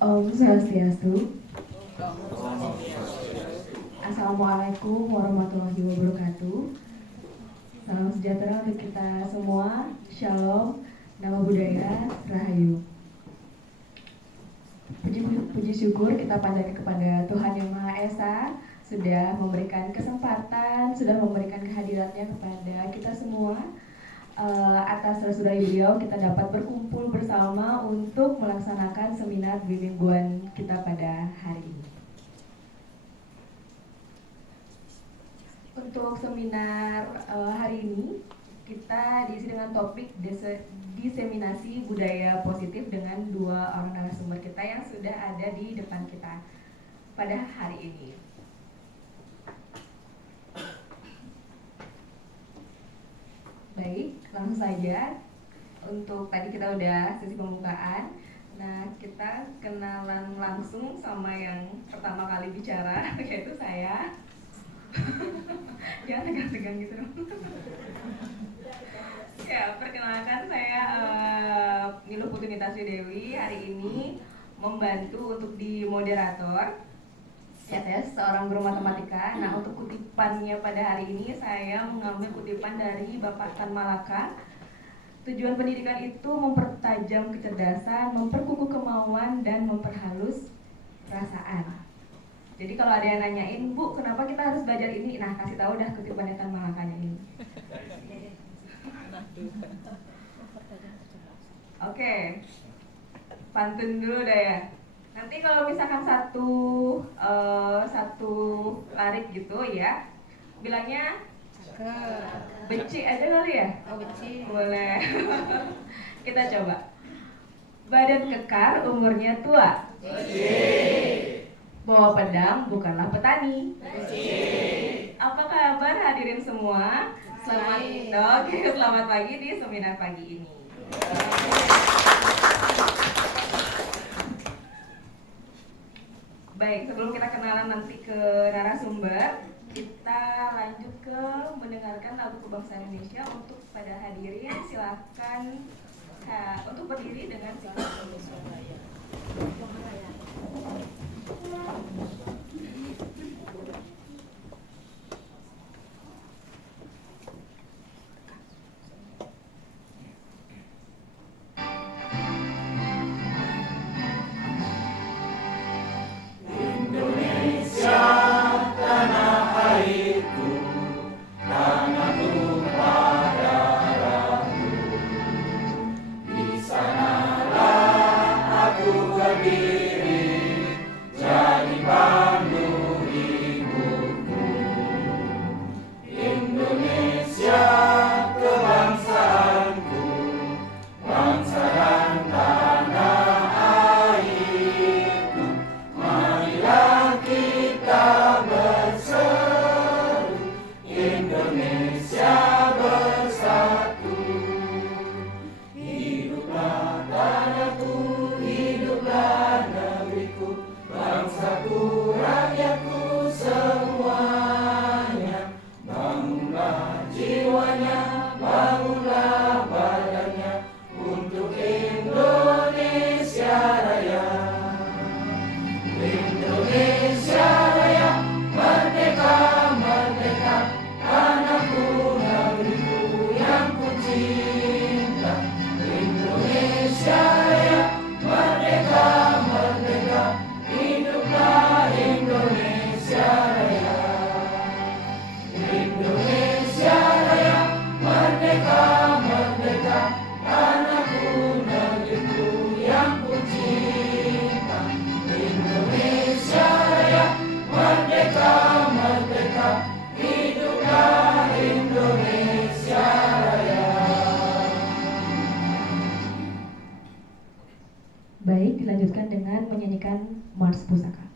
Om Swastiastu. Assalamualaikum warahmatullahi wabarakatuh. Salam sejahtera untuk kita semua. Shalom, nama budaya, Rahayu. Puji syukur kita panjatkan kepada Tuhan Yang Maha Esa sudah memberikan kesempatan, sudah memberikan kehadirannya kepada kita semua. Atas restu dari beliau kita dapat berkumpul bersama untuk melaksanakan seminar bimbingan kita pada hari ini. Untuk seminar hari ini kita diisi dengan topik diseminasi budaya positif dengan dua orang narasumber kita yang sudah ada di depan kita pada hari ini. Baik, langsung saja. Untuk tadi kita udah sesi pembukaan. Nah, kita kenalan langsung sama yang pertama kali bicara, yaitu saya. Jangan tegang-tegang gitu dong. Ya, perkenalkan saya Niluh Putri Nitaswi Dewi. Hari ini membantu untuk di moderator. Ya, saya seorang guru matematika. Nah, untuk kutipannya pada hari ini saya mengambil kutipan dari Bapak Tan Malaka. Tujuan pendidikan itu mempertajam kecerdasan, memperkukuh kemauan, dan memperhalus perasaan. Jadi kalau ada yang nanyain, Bu, kenapa kita harus belajar ini? Nah, kasih tahu dah kutipannya Tan Malakanya ini. Oke, pantun dulu deh ya. Nanti kalau misalkan satu larik gitu ya, bilangnya beci aja kali ya? Oh, beci. Boleh. Kita coba. Badan kekar, umurnya tua. Beci. Bawa pedang, bukanlah petani. Beci. Apa kabar hadirin semua? Selamat pagi di seminar pagi ini. Baik, sebelum kita kenalan nanti ke narasumber, kita lanjut ke mendengarkan lagu kebangsaan Indonesia. Untuk pada hadirin silakan untuk berdiri dengan sikap bersuara. Baik, dilanjutkan dengan menyanyikan Mars Pusaka.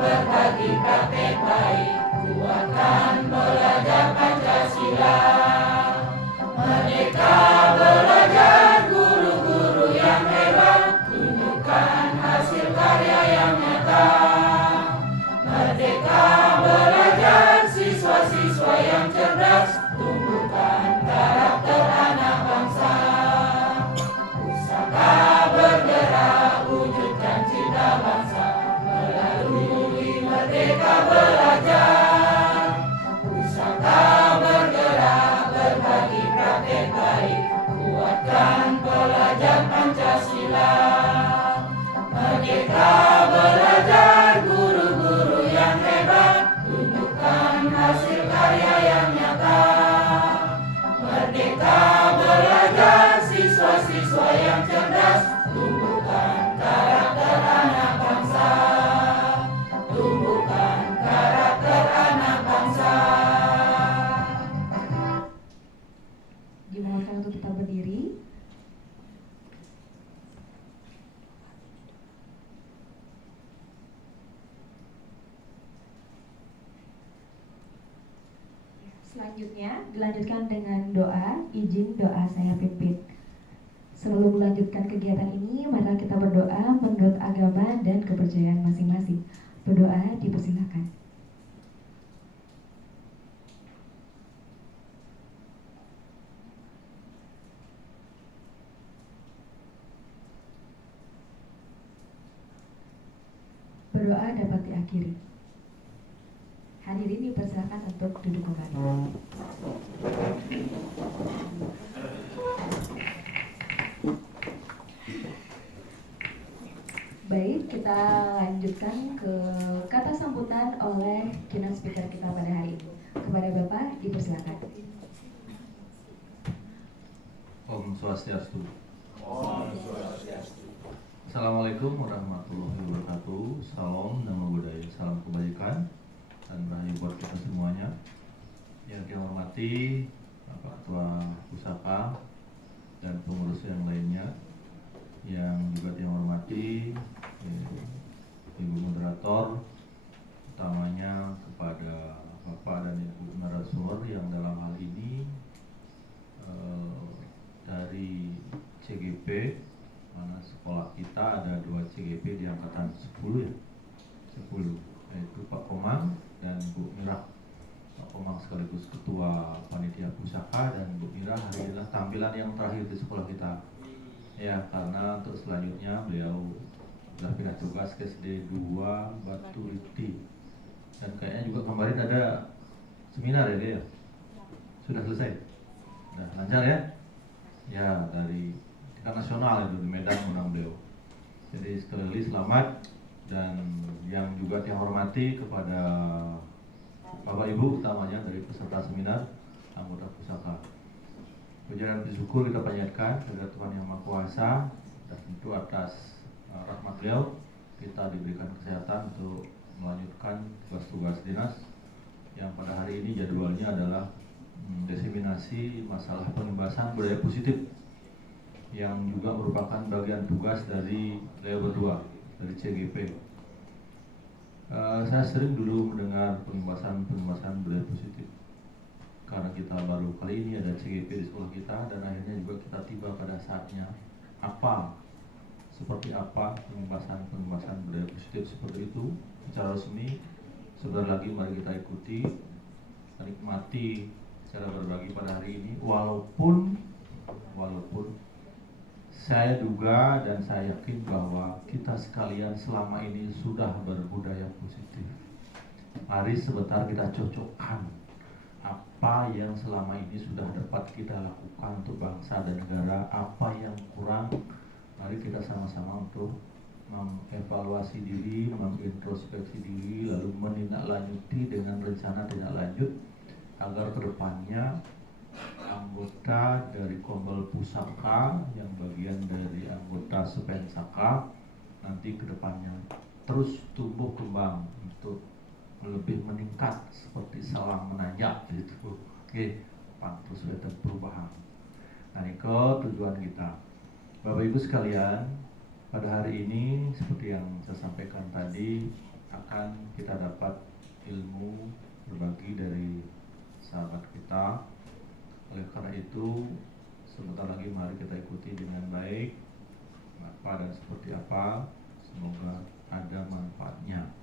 Berbagi praktek baik. Selanjutnya dilanjutkan dengan doa, izin doa saya pimpin. Sebelum melanjutkan kegiatan ini, mari kita berdoa menurut agama dan kepercayaan masing-masing. Berdoa dipersilakan. Berdoa dapat diakhiri. Hadirin dipersilakan untuk duduk kembali. Baik, kita lanjutkan ke kata sambutan oleh keynote speaker kita pada hari ini. Kepada Bapak, dipersilakan. Om Swastiastu. Om Swastiastu. Assalamualaikum warahmatullahi wabarakatuh. Salam Namo Buddhaya, salam kebajikan dan rahayu buat kita semuanya. Yang kita hormati Bapak Ketua Pusaka dan pengurus yang lainnya, yang juga yang hormati Ibu Moderator, utamanya kepada Bapak dan Ibu narasumber yang dalam hal ini dari CGP, mana sekolah kita ada 2 CGP di angkatan 10 ya, 10, yaitu Pak Komang dan Bu Mira. Pak Komang sekaligus Ketua Panitia Pusaka dan Bu Mira hari ini adalah tampilan yang terakhir di sekolah kita. Ya, karena untuk selanjutnya beliau sudah pindah tugas ke SD 2 Batu Iti. Dan kayaknya juga kemarin ada seminar ya dia. Sudah selesai. Nah, lancar ya? Ya, dari tingkat nasional itu di Medan menang beliau. Jadi sekali lagi selamat, dan yang juga saya hormati kepada Bapak Ibu utamanya dari peserta seminar, anggota pusaka. Puja dan bersyukur kita panjatkan kepada Tuhan Yang Maha Kuasa, dan tentu atas rahmat beliau kita diberikan kesehatan untuk melanjutkan tugas-tugas dinas yang pada hari ini jadwalnya adalah diseminasi masalah penubasan budaya positif, yang juga merupakan bagian tugas dari beliau berdua dari CGP. Saya sering dulu mendengar penubasan budaya positif, karena kita baru kali ini ada CGP di sekolah kita, dan akhirnya juga kita tiba pada saatnya seperti apa penubasan budaya positif seperti itu secara resmi. Sebentar lagi mari kita ikuti, nikmati secara berbagi pada hari ini, walaupun saya duga dan saya yakin bahwa kita sekalian selama ini sudah berbudaya positif. Mari sebentar kita cocokkan apa yang selama ini sudah dapat kita lakukan untuk bangsa dan negara, apa yang kurang. Mari kita sama-sama untuk mengevaluasi diri, mengintrospeksi diri, lalu menindaklanjuti dengan rencana tindak lanjut agar kedepannya anggota dari Kombel Pusaka yang bagian dari anggota Sepensaka nanti kedepannya terus tumbuh kembang untuk lebih meningkat seperti salam menanjak gitu. Oke, pantus ada perubahan. Nah, ini ke tujuan kita. Bapak Ibu sekalian, pada hari ini seperti yang saya sampaikan tadi, akan kita dapat ilmu berbagi dari sahabat kita. Oleh karena itu, sebentar lagi mari kita ikuti dengan baik apa dan seperti apa. Semoga ada manfaatnya.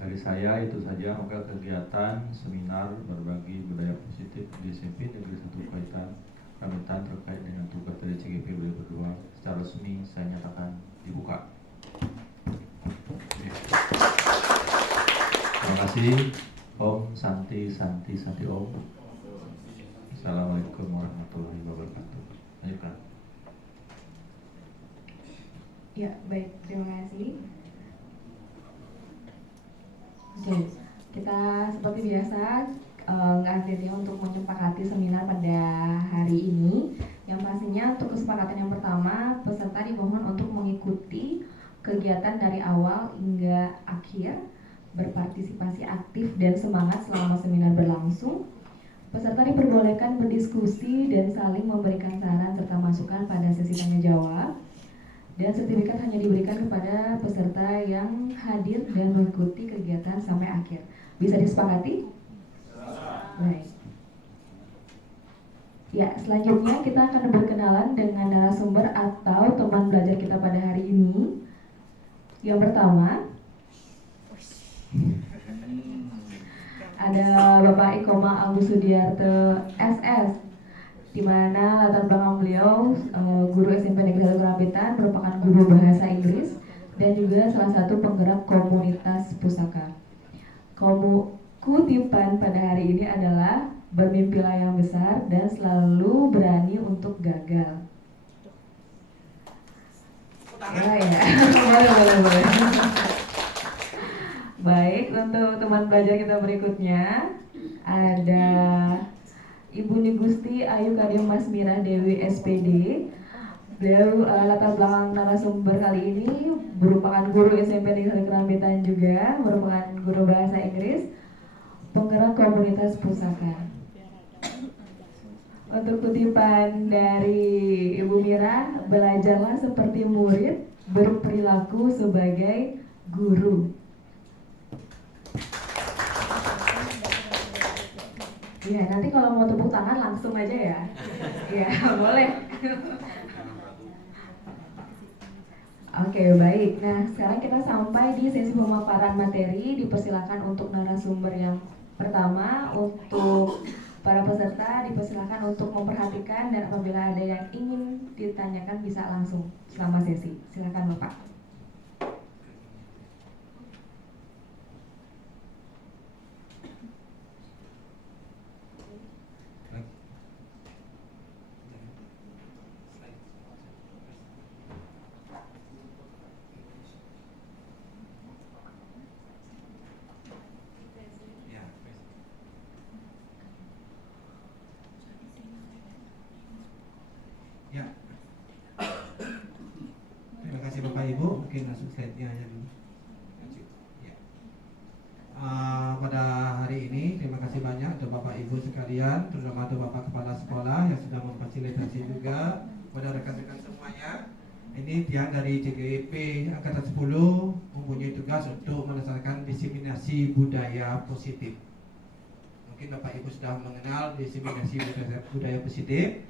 Dari saya itu saja, maka kegiatan seminar berbagi budaya positif di SMP Negeri 1 Kuitang Kalimantan terkait dengan tugas dari CGP beliau berdua secara resmi saya nyatakan dibuka. Terima kasih. Om Santi Santi Santi Om. Assalamualaikum warahmatullahi wabarakatuh. Lanjutkan. Ya, baik, terima kasih. Oke, kita seperti biasa akhirnya untuk menyepakati seminar pada hari ini. Yang pastinya untuk kesepakatan yang pertama, peserta dimohon untuk mengikuti kegiatan dari awal hingga akhir, berpartisipasi aktif dan semangat selama seminar berlangsung. Peserta diperbolehkan berdiskusi dan saling memberikan saran serta masukan pada sesi tanya jawab. Dan sertifikat hanya diberikan kepada peserta yang hadir dan mengikuti kegiatan sampai akhir. Bisa disepakati? Baik. Ya, selanjutnya kita akan berkenalan dengan narasumber atau teman belajar kita pada hari ini. Yang pertama, ada Bapak Ikoma Agus Sudiarto SS, di mana latar belakang beliau guru SMP Negeri 1 Kerampitan, merupakan guru bahasa Inggris dan juga salah satu penggerak komunitas pusaka. Kutipan pada hari ini adalah bermimpilah yang besar dan selalu berani untuk gagal. Oh ya, boleh. Baik, untuk teman belajar kita berikutnya ada Ibu Nigusti Ayu Kadem Mas Mirah Dewi SPD. Beliau latar belakang narasumber kali ini merupakan guru SMP Negeri 1 Kerampitan juga, merupakan guru bahasa Inggris, penggerak komunitas pusaka. Untuk kutipan dari Ibu Mira, belajarlah seperti murid, berperilaku sebagai guru. Ya, nanti kalau mau tepuk tangan langsung aja ya. Ya, boleh. Oke, baik. Nah, sekarang kita sampai di sesi pemaparan materi. Dipersilakan untuk narasumber yang pertama. Untuk para peserta dipersilakan untuk memperhatikan dan apabila ada yang ingin ditanyakan bisa langsung selama sesi. Silakan Bapak. Ya. Terima kasih Bapak Ibu. Mungkin langsung slide-nya aja dulu. Ya. Pada hari ini terima kasih banyak untuk Bapak Ibu sekalian, terutama untuk Bapak Kepala Sekolah yang sudah memfasilitasi juga, pada rekan-rekan semuanya. Ini Tiang dari CGP Angkatan 10 mempunyai tugas untuk melaksanakan diseminasi budaya positif. Mungkin Bapak Ibu sudah mengenal diseminasi budaya positif.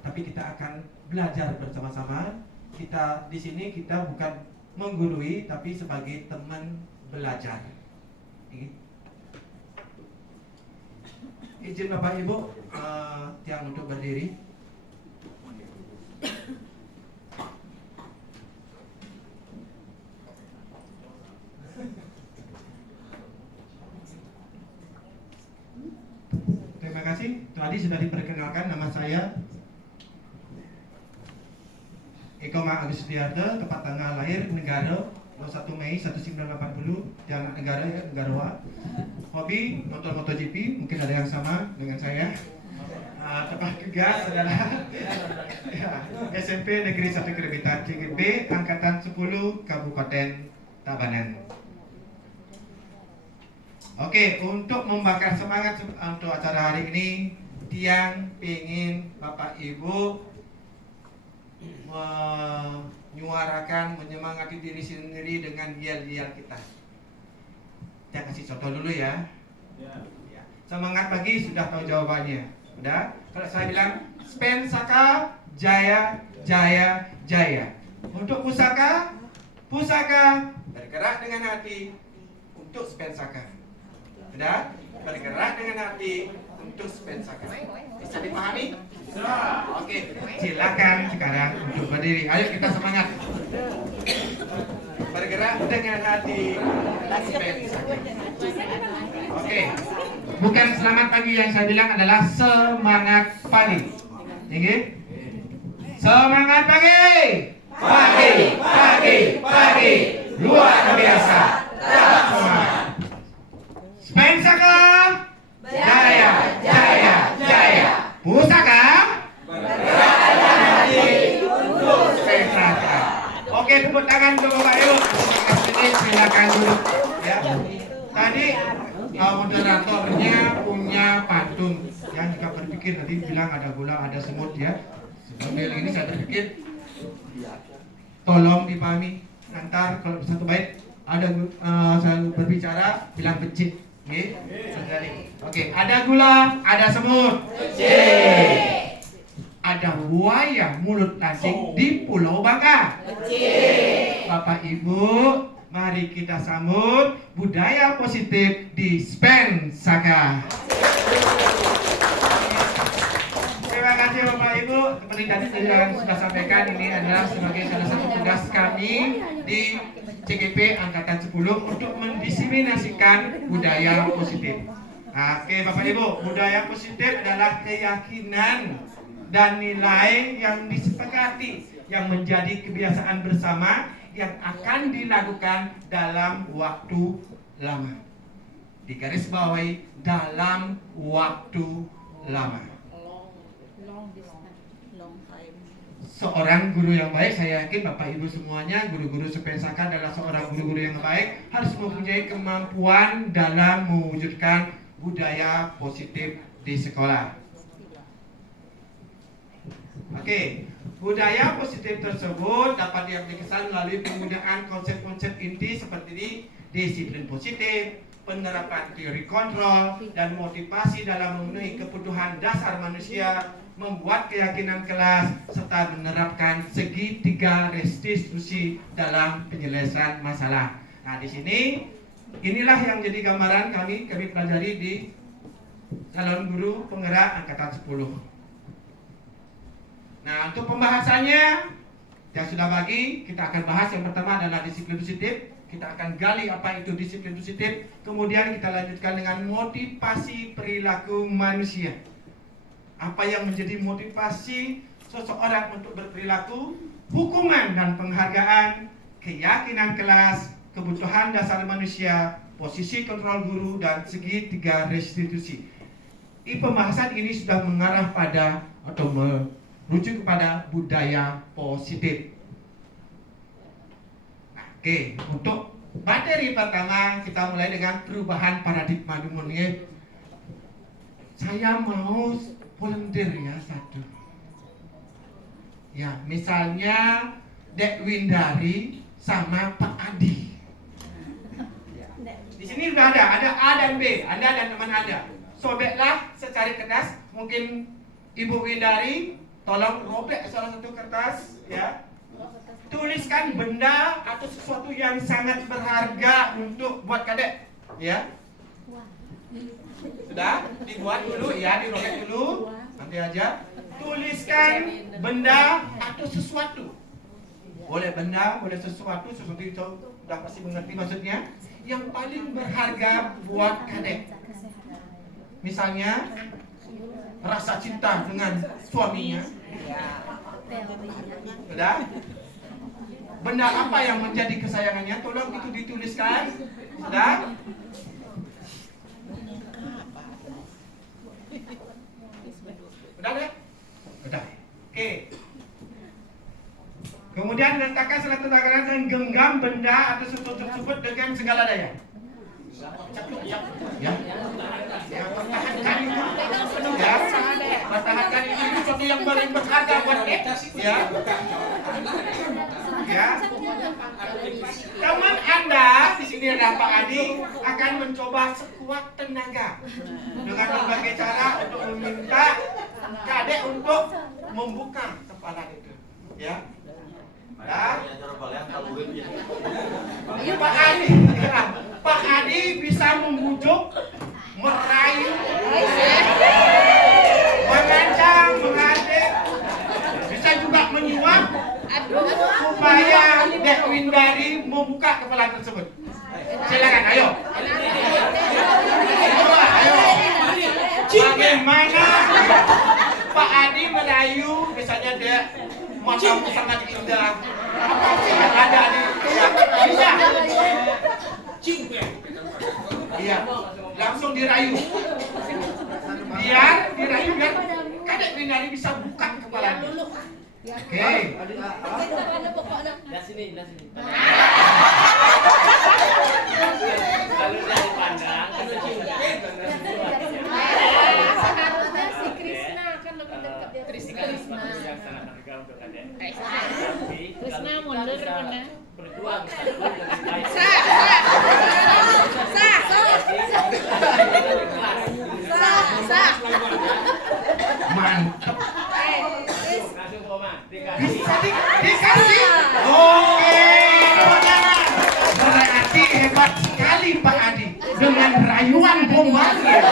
Tapi kita akan belajar bersama-sama. Kita di sini kita bukan menggurui, tapi sebagai teman belajar. Izin Bapak Ibu, Tiang untuk berdiri. Terima kasih. Tadi sudah diperkenalkan, nama saya Ikoma Agus Sudiarto, tempat tanggal lahir negara 21 Mei 1980, di anak negara ya, negarawan. Hobi nonton MotoGP, mungkin ada yang sama dengan saya. Tempat tugas adalah ya, SMP Negeri 1 Kerampitan CGP Angkatan 10 Kabupaten Tabanan. Oke, untuk membakar semangat untuk acara hari ini, Tiang ingin Bapak Ibu menyuarakan, menyemangati diri sendiri dengan yel-yel kita. Tiang kasih contoh dulu ya. Semangat pagi sudah tahu jawabannya. Udah? Kalau saya bilang Spensaka Jaya Jaya Jaya. Untuk pusaka, pusaka bergerak dengan hati untuk Spensaka. Sudah? Bergerak dengan hati untuk Spensaka. Bisa dipahami? Oke, silakan sekarang untuk berdiri. Ayo kita semangat. Bergerak dengan hati Spensaka. Oke. Bukan selamat pagi yang saya bilang adalah semangat pagi. Oke? Semangat pagi. Pagi. Luar biasa. Tetap semangat. Spensaka Jaya. Pusaka bergerak dengan hati untuk Spensaka. Oke, tepuk tangan untuk Bapak Ibu. Sini silakan duduk ya. Tadi moderatornya punya pantun yang juga berpikir tadi bilang ada gula, ada semut ya. Model ini saya berpikir tolong dipahami. Nanti kalau satu bait ada saya berbicara bilang becik. Nggih? Sekali. Oke, ada gula, ada semut. Ada buaya mulut lancip di Pulau Bangka. Bapak Ibu, mari kita sambut budaya positif di Spensaka. Terima kasih Bapak Ibu. Seperti tadi saya sudah sampaikan, ini adalah sebagai salah satu tugas kami di CGP Angkatan 10 untuk mendiseminasikan budaya positif. Oke Bapak Ibu, budaya positif adalah keyakinan dan nilai yang disepakati yang menjadi kebiasaan bersama yang akan dilakukan dalam waktu lama. Digarisbawahi dalam waktu lama. Seorang guru yang baik, saya yakin Bapak Ibu semuanya, guru-guru Spensaka adalah seorang guru-guru yang baik, harus mempunyai kemampuan dalam mewujudkan budaya positif di sekolah. Oke, budaya positif tersebut dapat diaplikasikan melalui penggunaan konsep-konsep inti seperti ini: disiplin positif, penerapan teori kontrol, dan motivasi dalam memenuhi kebutuhan dasar manusia, membuat keyakinan kelas, serta menerapkan segitiga restitusi dalam penyelesaian masalah. Nah, di sini inilah yang jadi gambaran kami pelajari di calon guru penggerak angkatan 10. Nah, untuk pembahasannya yang sudah bagi, kita akan bahas yang pertama adalah disiplin positif. Kita akan gali apa itu disiplin positif. Kemudian kita lanjutkan dengan motivasi perilaku manusia. Apa yang menjadi motivasi seseorang untuk berperilaku, hukuman dan penghargaan, keyakinan kelas, kebutuhan dasar manusia, posisi kontrol guru, dan segitiga restitusi. Pembahasan ini sudah mengarah pada atau merujuk kepada budaya positif. Oke, untuk materi pertama kita mulai dengan perubahan paradigma dunia. Saya mau volunteer ya satu. Ya, misalnya Dek Windari sama Pak Adi. Di sini sudah ada A dan B, Anda dan teman Anda. Sobeklah secari kertas, mungkin Ibu Windari tolong robek salah satu kertas, ya. Tuliskan benda atau sesuatu yang sangat berharga untuk buat kadek, ya. Sudah dibuat dulu ya, dirobek dulu. Nanti aja tuliskan benda atau sesuatu. Boleh benda, boleh sesuatu itu sudah pasti mengerti maksudnya. Yang paling berharga buat kadek. Misalnya rasa cinta dengan suaminya. Sudah? Benda apa yang menjadi kesayangannya? Tolong itu dituliskan. Sudah? Sudah deh? Sudah. Oke. Kemudian letakkan surat keterangan dan genggam benda atau sesuatu tersebut dengan segala daya. Ya. Ya, pertahankan itu. Ya. Pertahankan itu sesuatu yang paling berharga buat kita. Ya. Ya. Teman Anda di sini adalah Pak Adi akan mencoba sekuat tenaga dengan berbagai cara untuk meminta kadek untuk membuka kepala itu. Ya. Pak Adi, ya, Pak Adi bisa membujuk, merayu, mengancam, mengajak, bisa juga menyuap supaya Dek Windari membuka kepala tersebut. Silakan, ayo. Ayo. Bagaimana Pak Adi merayu, misalnya dia matamu sangat indah, apa sih yang ada di bisa? Iya, langsung dirayu. Biar dirayu biar kadek Windari bisa buka kepalanya. Oke. Lihat sini. Kalau dari pandang, seharusnya si Krishna kan lebih dekat dia. Krishna mundur mana? berjuang Sah. Sah. Mantap. Langsung koma. Bisa dikasih. Oke. Berarti hebat sekali Pak Adi. Dengan rayuan bombardir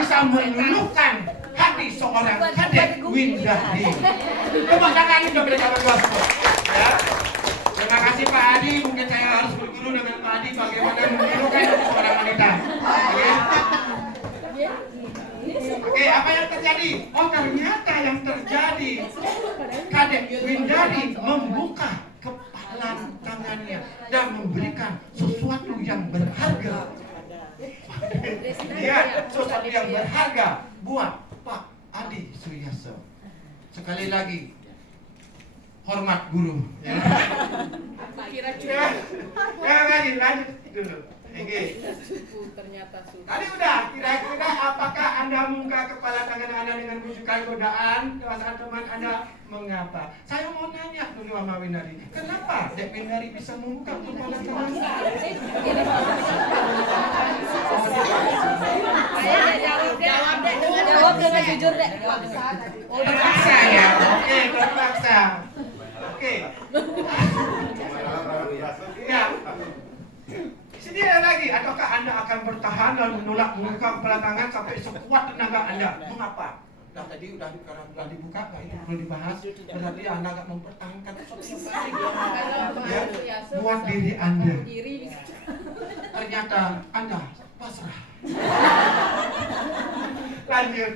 bisa meluluhkan hati seorang kadek Windari. Tepuk tangan untuk mereka berdua. Ya. Terima kasih Pak Adi. Mungkin saya harus berguru dengan Pak Adi bagaimana meluluhkan hati seorang wanita. Oke, apa yang terjadi? Oh, ternyata yang terjadi kadek Windari membuka kepala tangannya dan memberikan sesuatu yang berharga. Lihat, sesuatu yang berharga buat Pak Adi Suyaso. Sekali lagi, hormat guru. Ya, lanjut dulu. Oke. Ternyata sudah. Tadi udah, kira-kira apakah Anda membuka kepala tangan Anda dengan rujukan godaan saat teman Anda? Mengapa? Saya mau nanya dulu sama Windari, kenapa Dek Windari bisa membuka kepala tangan? Jawab dengan jujur deh. Terpaksa ya? Oke, terpaksa. Oke. Ya. Sini ada lagi, ataukah Anda akan bertahan dan menolak membuka kepala tangan sampai sekuat tenaga Anda? Mengapa? Nah tadi udah dibuka, nah itu perlu dibahas. Berarti Anda akan mempertahankan sesuatu yang baik ya, buat diri Anda. Ternyata Anda pasrah. Lanjut.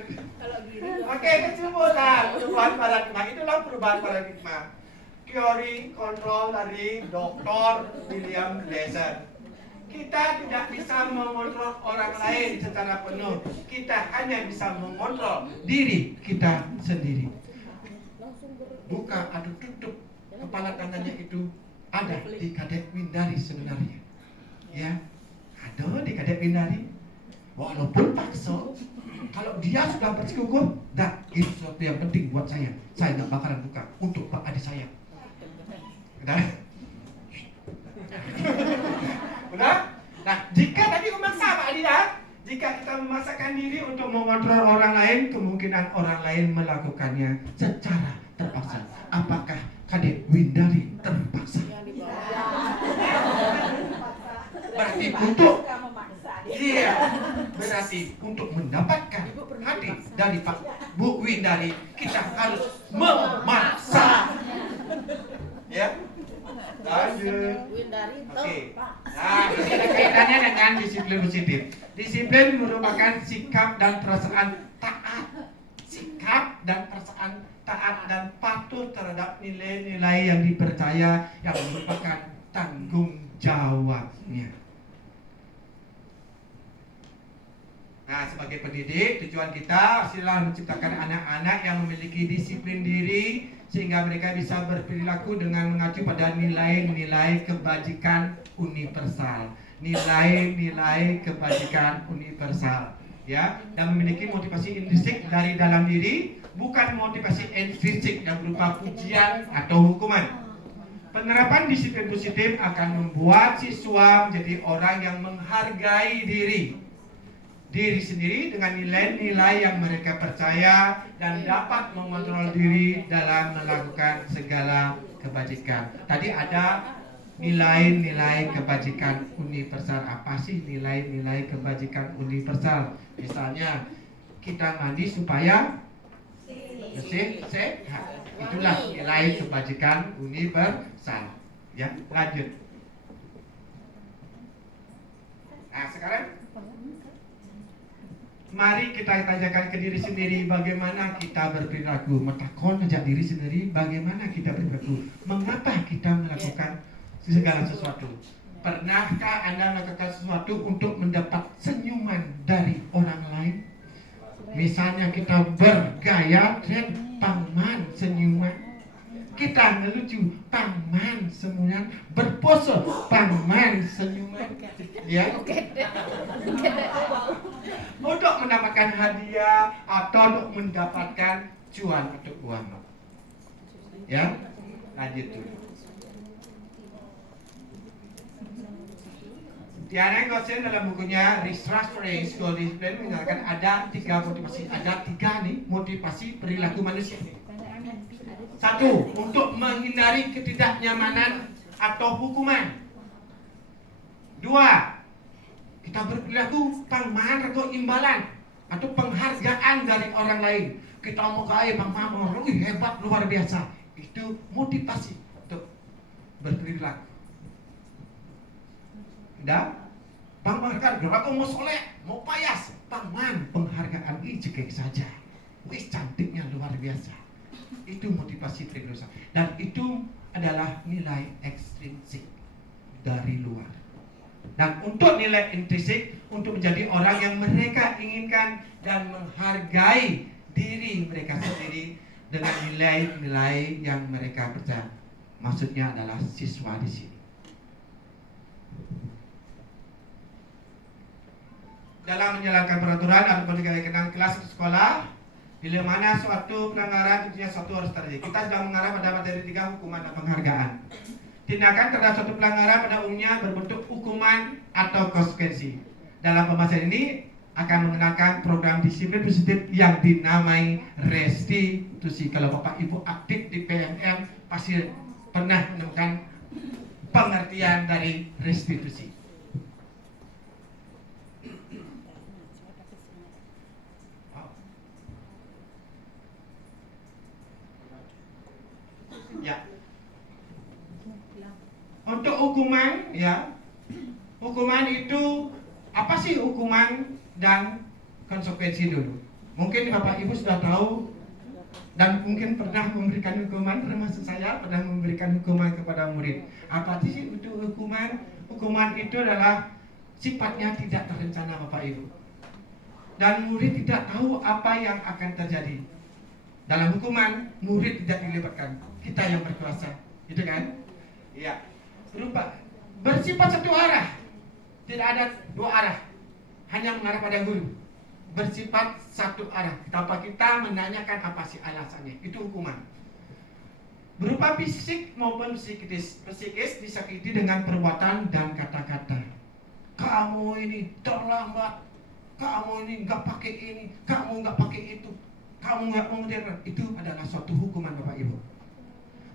Oke, kesimpulan perubahan paradigma. Itulah perubahan paradigma. Teori kontrol dari Dr. William Glasser. Kita tidak bisa mengontrol orang lain secara penuh. Kita hanya bisa mengontrol diri kita sendiri. Buka atau tutup kepala tangannya itu ada di kadek Windari sebenarnya. Ya, ada di kadek Windari. Walaupun paksa, kalau dia sudah bersikukuh, dah itu sesuatu yang penting buat saya. Saya nggak bakalan buka untuk Pak Adi saya. Udah? Udah? Nah, jika tadi memaksa Pak Adi ya, jika kita memaksakan diri untuk mengontrol orang lain, kemungkinan orang lain melakukannya secara terpaksa. Apakah kadek Windari terpaksa? Berarti untuk berarti untuk mendapatkan hati dari Pak Bu Windari, kita harus memaksa. Ya. Lanjut. Oke. Nah, ini ada kaitannya dengan disiplin positif. Disiplin merupakan sikap dan perasaan taat. Sikap dan perasaan taat dan patuh terhadap nilai-nilai yang dipercaya yang merupakan tanggung jawabnya. Nah, sebagai pendidik, tujuan kita adalah menciptakan anak-anak yang memiliki disiplin diri sehingga mereka bisa berperilaku dengan mengacu pada nilai-nilai kebajikan universal. Nilai-nilai kebajikan universal, ya, dan memiliki motivasi intrinsik dari dalam diri, bukan motivasi ekstrinsik yang berupa pujian atau hukuman. Penerapan disiplin positif akan membuat siswa menjadi orang yang menghargai diri sendiri dengan nilai-nilai yang mereka percaya dan dapat mengontrol diri dalam melakukan segala kebajikan. Tadi ada nilai-nilai kebajikan universal. Apa sih nilai-nilai kebajikan universal? Misalnya kita mandi supaya bersih, sehat. Itulah nilai kebajikan universal. Ya, lanjut. Nah, sekarang mari kita tanyakan ke diri sendiri bagaimana kita berperilaku. Metakon ajak diri sendiri bagaimana kita berperilaku. Mengapa kita melakukan segala sesuatu? Pernahkah Anda melakukan sesuatu untuk mendapat senyuman dari orang lain? Misalnya kita bergaya dan pangman senyuman. Kita ngelucu, pangman senyuman. Berpose, pangman senyuman. Ya. Untuk mendapatkan hadiah atau untuk mendapatkan cuan atau uang. Ya, lanjut dulu. Diana Gosen dalam bukunya Restructuring School Discipline menyatakan ada 3 motivasi, ada 3 nih motivasi perilaku manusia. 1, untuk menghindari ketidaknyamanan atau hukuman. 2, kita berperilaku pengmahan atau imbalan atau penghargaan dari orang lain. Kita mau kaya, hebat, luar biasa. Itu motivasi untuk berperilaku. Dan penghargaan, aku mau soleh, mau payas, penghargaan ijek saja. Wis cantiknya luar biasa. Itu motivasi perilaku. Dan itu adalah nilai ekstrinsik dari luar. Dan untuk nilai intrinsik, untuk menjadi orang yang mereka inginkan dan menghargai diri mereka sendiri dengan nilai-nilai yang mereka percaya. Maksudnya adalah siswa di sini. Dalam menjalankan peraturan atau berkenan kelas atau sekolah, bila mana suatu pelanggaran tentunya suatu harus terjadi. Kita sudah mengarah pada materi 3, hukuman dan penghargaan. Tindakan terhadap suatu pelanggaran pada umumnya berbentuk hukuman atau konsekuensi. Dalam pembahasan ini akan mengenalkan program disiplin positif yang dinamai restitusi. Kalau Bapak Ibu aktif di PMM pasti pernah menemukan pengertian dari restitusi. Ya. Untuk hukuman, ya, hukuman itu apa sih hukuman dan konsekuensi dulu? Mungkin Bapak Ibu sudah tahu dan mungkin pernah memberikan hukuman, termasuk saya pernah memberikan hukuman kepada murid. Apa sih itu hukuman? Hukuman itu adalah sifatnya tidak terencana Bapak Ibu. Dan murid tidak tahu apa yang akan terjadi. Dalam hukuman, murid tidak dilibatkan. Kita yang berkuasa, gitu kan? Iya. Berupa bersifat satu arah, tidak ada 2 arah, hanya mengarah pada guru. Bersifat satu arah. Tanpa kita menanyakan apa sih alasannya, itu hukuman. Berupa fisik maupun psikis. Psikis disakiti dengan perbuatan dan kata-kata. Kamu ini terlambat, kamu ini nggak pakai ini, kamu nggak pakai itu, kamu nggak modern. Itu adalah suatu hukuman Bapak Ibu.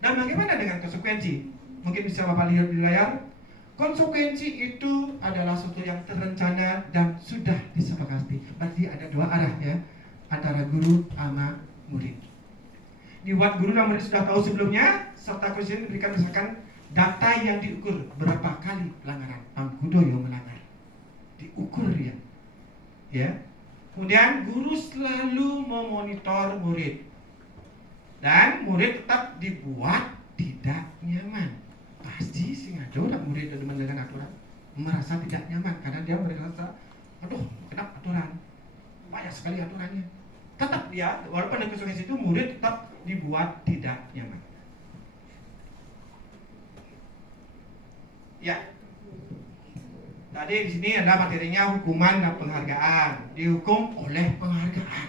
Dan bagaimana dengan konsekuensi? Mungkin bisa Bapak lihat di layar. Konsekuensi itu adalah sesuatu yang terencana dan sudah disepakati. Berarti ada 2 arah ya, antara guru sama murid. Dibuat guru dan murid sudah tahu sebelumnya, serta konsekuensi diberikan berdasarkan data yang diukur berapa kali pelanggaran. Angkudoyo melanggar, diukur ya. Ya. Kemudian guru selalu memonitor murid. Dan murid tetap dibuat tidak nyaman. Pasti sengaja orang murid dengan aturan merasa tidak nyaman karena dia merasa, aduh, kenapa aturan? Banyak sekali aturannya. Tetap dia, walaupun ada konsekuensi itu, murid tetap dibuat tidak nyaman. Ya. Tadi di sini ada materinya hukuman dan penghargaan. Dihukum oleh penghargaan.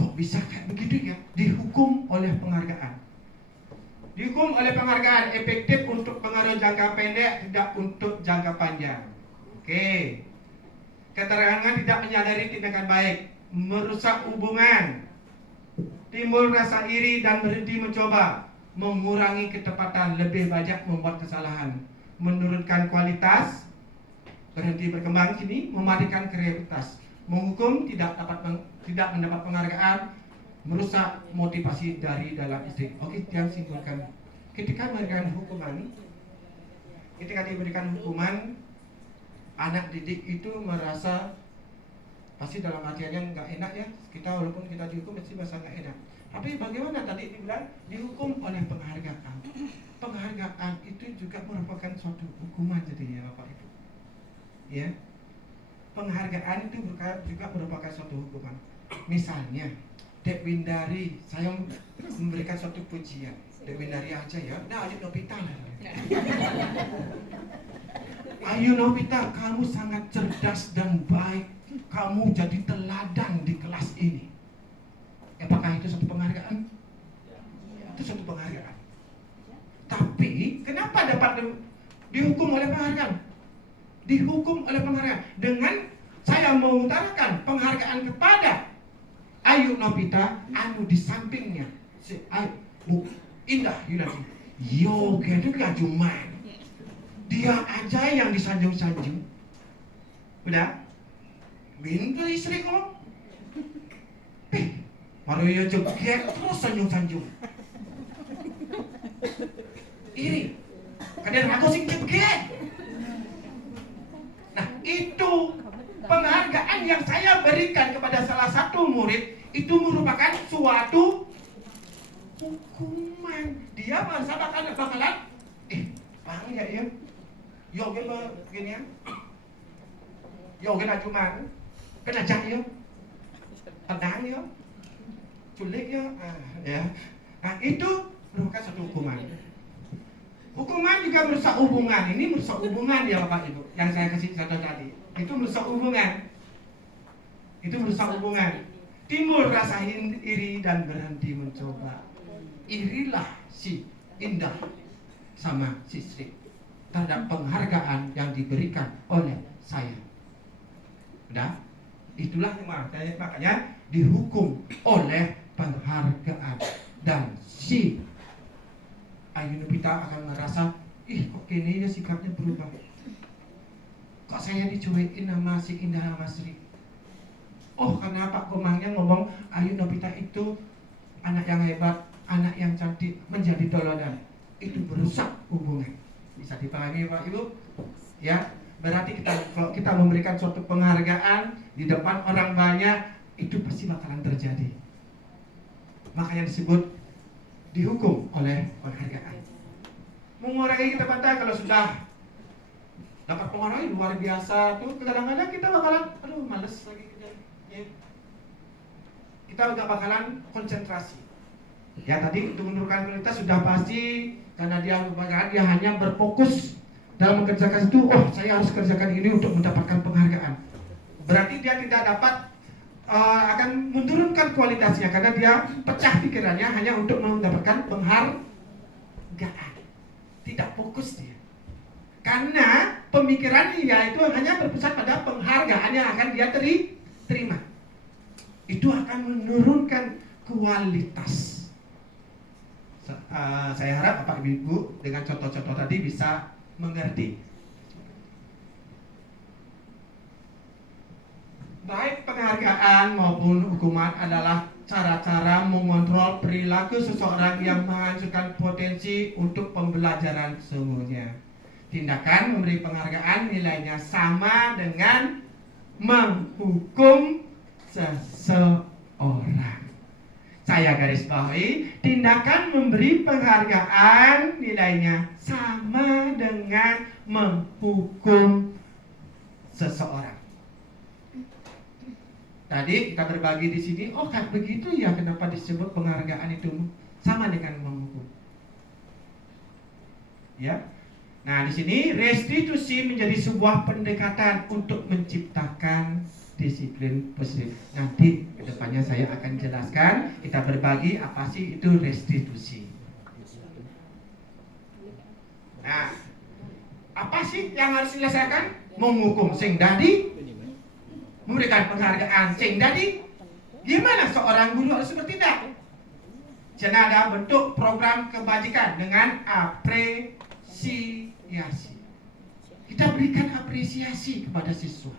Kok bisa kayak begitu ya? Dihukum oleh penghargaan. Dihukum oleh penghargaan, efektif untuk pengaruh jangka pendek, tidak untuk jangka panjang. Oke. Keterangan tidak menyadari tindakan baik, merusak hubungan, timbul rasa iri dan berhenti mencoba, mengurangi ketepatan, lebih banyak membuat kesalahan, menurunkan kualitas, berhenti berkembang sini, mematikan kreativitas, menghukum tidak mendapat penghargaan, merusak motivasi dari dalam istri. Oke, yang simpulkan. Ketika diberikan hukuman, anak didik itu merasa pasti dalam hatinya nggak enak ya. Kita walaupun kita dihukum pasti merasa nggak enak. Tapi bagaimana tadi dibilang dihukum oleh penghargaan. Penghargaan itu juga merupakan suatu hukuman jadinya Bapak Ibu. Ya, penghargaan itu juga merupakan suatu hukuman. Misalnya Dek Windari, saya memberikan suatu pujian. Dek Windari aja ya. Nah, ayo Novita lah. Ayo Novita, kamu sangat cerdas dan baik. Kamu jadi teladan di kelas ini. Apakah itu suatu penghargaan? Itu suatu penghargaan. Tapi kenapa dapat dihukum oleh penghargaan. Dihukum oleh penghargaan. Dengan saya mengutarakan penghargaan kepada Ayu Nobita, anu di sampingnya si Ayu Indah Yunati. Yoga itu gak cuma dia aja yang disanjung-sanjung. Udah? Bintu istri ngomong. Baru ya joget terus sanjung-sanjung. Iri. Kadang aku sing joget. Nah, itu penghargaan yang saya berikan kepada salah satu murid itu merupakan suatu hukuman. Dia bakalan bang ya, yoga begini ya, yoga cuma kena ya, tendang ya, culik ya, ya. Nah itu merupakan satu hukuman. Hukuman juga merusak hubungan. Ini merusak hubungan ya Bapak Ibu. Yang saya kasih contoh tadi, itu merusak hubungan. Itu merusak hubungan. Timbul rasa iri dan berhenti mencoba. Irilah si Indah sama si Sri terhadap penghargaan yang diberikan oleh saya. Udah? Itulah makanya dihukum oleh penghargaan. Dan si Ayu Nobita akan merasa, kok kini ya sikapnya berubah. Kok saya dicuekin sama si Indah sama Sri. Oh karena Pak Komangnya ngomong Ayu Nobita itu anak yang hebat, anak yang cantik, menjadi toladan. Itu merusak hubungan. Bisa dipahami Pak Ibu? Ya, berarti kalau kita memberikan suatu penghargaan di depan orang banyak, itu pasti bakalan terjadi. Makanya disebut dihukum oleh penghargaan. Mengurangi kita pandang kalau sudah dapat penghargaan luar biasa tuh, kadang-kadang kita bakalan males lagi kerja. Ya. Kita nggak bakalan konsentrasi. Ya tadi untuk menurunkan kualitas sudah pasti karena dia hanya berfokus dalam mengerjakan itu. Oh saya harus kerjakan ini untuk mendapatkan penghargaan. Berarti dia tidak dapat akan menurunkan kualitasnya karena dia pecah pikirannya hanya untuk mendapatkan penghargaan. Tidak fokus dia. Karena pemikirannya itu hanya berpusat pada penghargaan yang akan dia terima. Itu akan menurunkan kualitas. Saya harap Bapak Ibu dengan contoh-contoh tadi bisa mengerti. Baik penghargaan maupun hukuman adalah cara-cara mengontrol perilaku seseorang yang menghancurkan potensi untuk pembelajaran sesungguhnya. Tindakan memberi penghargaan nilainya sama dengan menghukum seseorang. Saya garis bawahi, tindakan memberi penghargaan nilainya sama dengan menghukum seseorang. Tadi kita berbagi di sini, oh kan begitu ya, kenapa disebut penghargaan itu sama dengan menghukum? Ya. Nah, di sini restitusi menjadi sebuah pendekatan untuk menciptakan disiplin positif. Nanti kedepannya saya akan jelaskan, kita berbagi apa sih itu restitusi. Nah, apa sih yang harus diselesaikan? Menghukum sing dadi, memberikan penghargaan sing dadi. Gimana seorang guru harus bertindak? Jangan ada bentuk program kebajikan dengan apresiasi. Kita berikan apresiasi kepada siswa.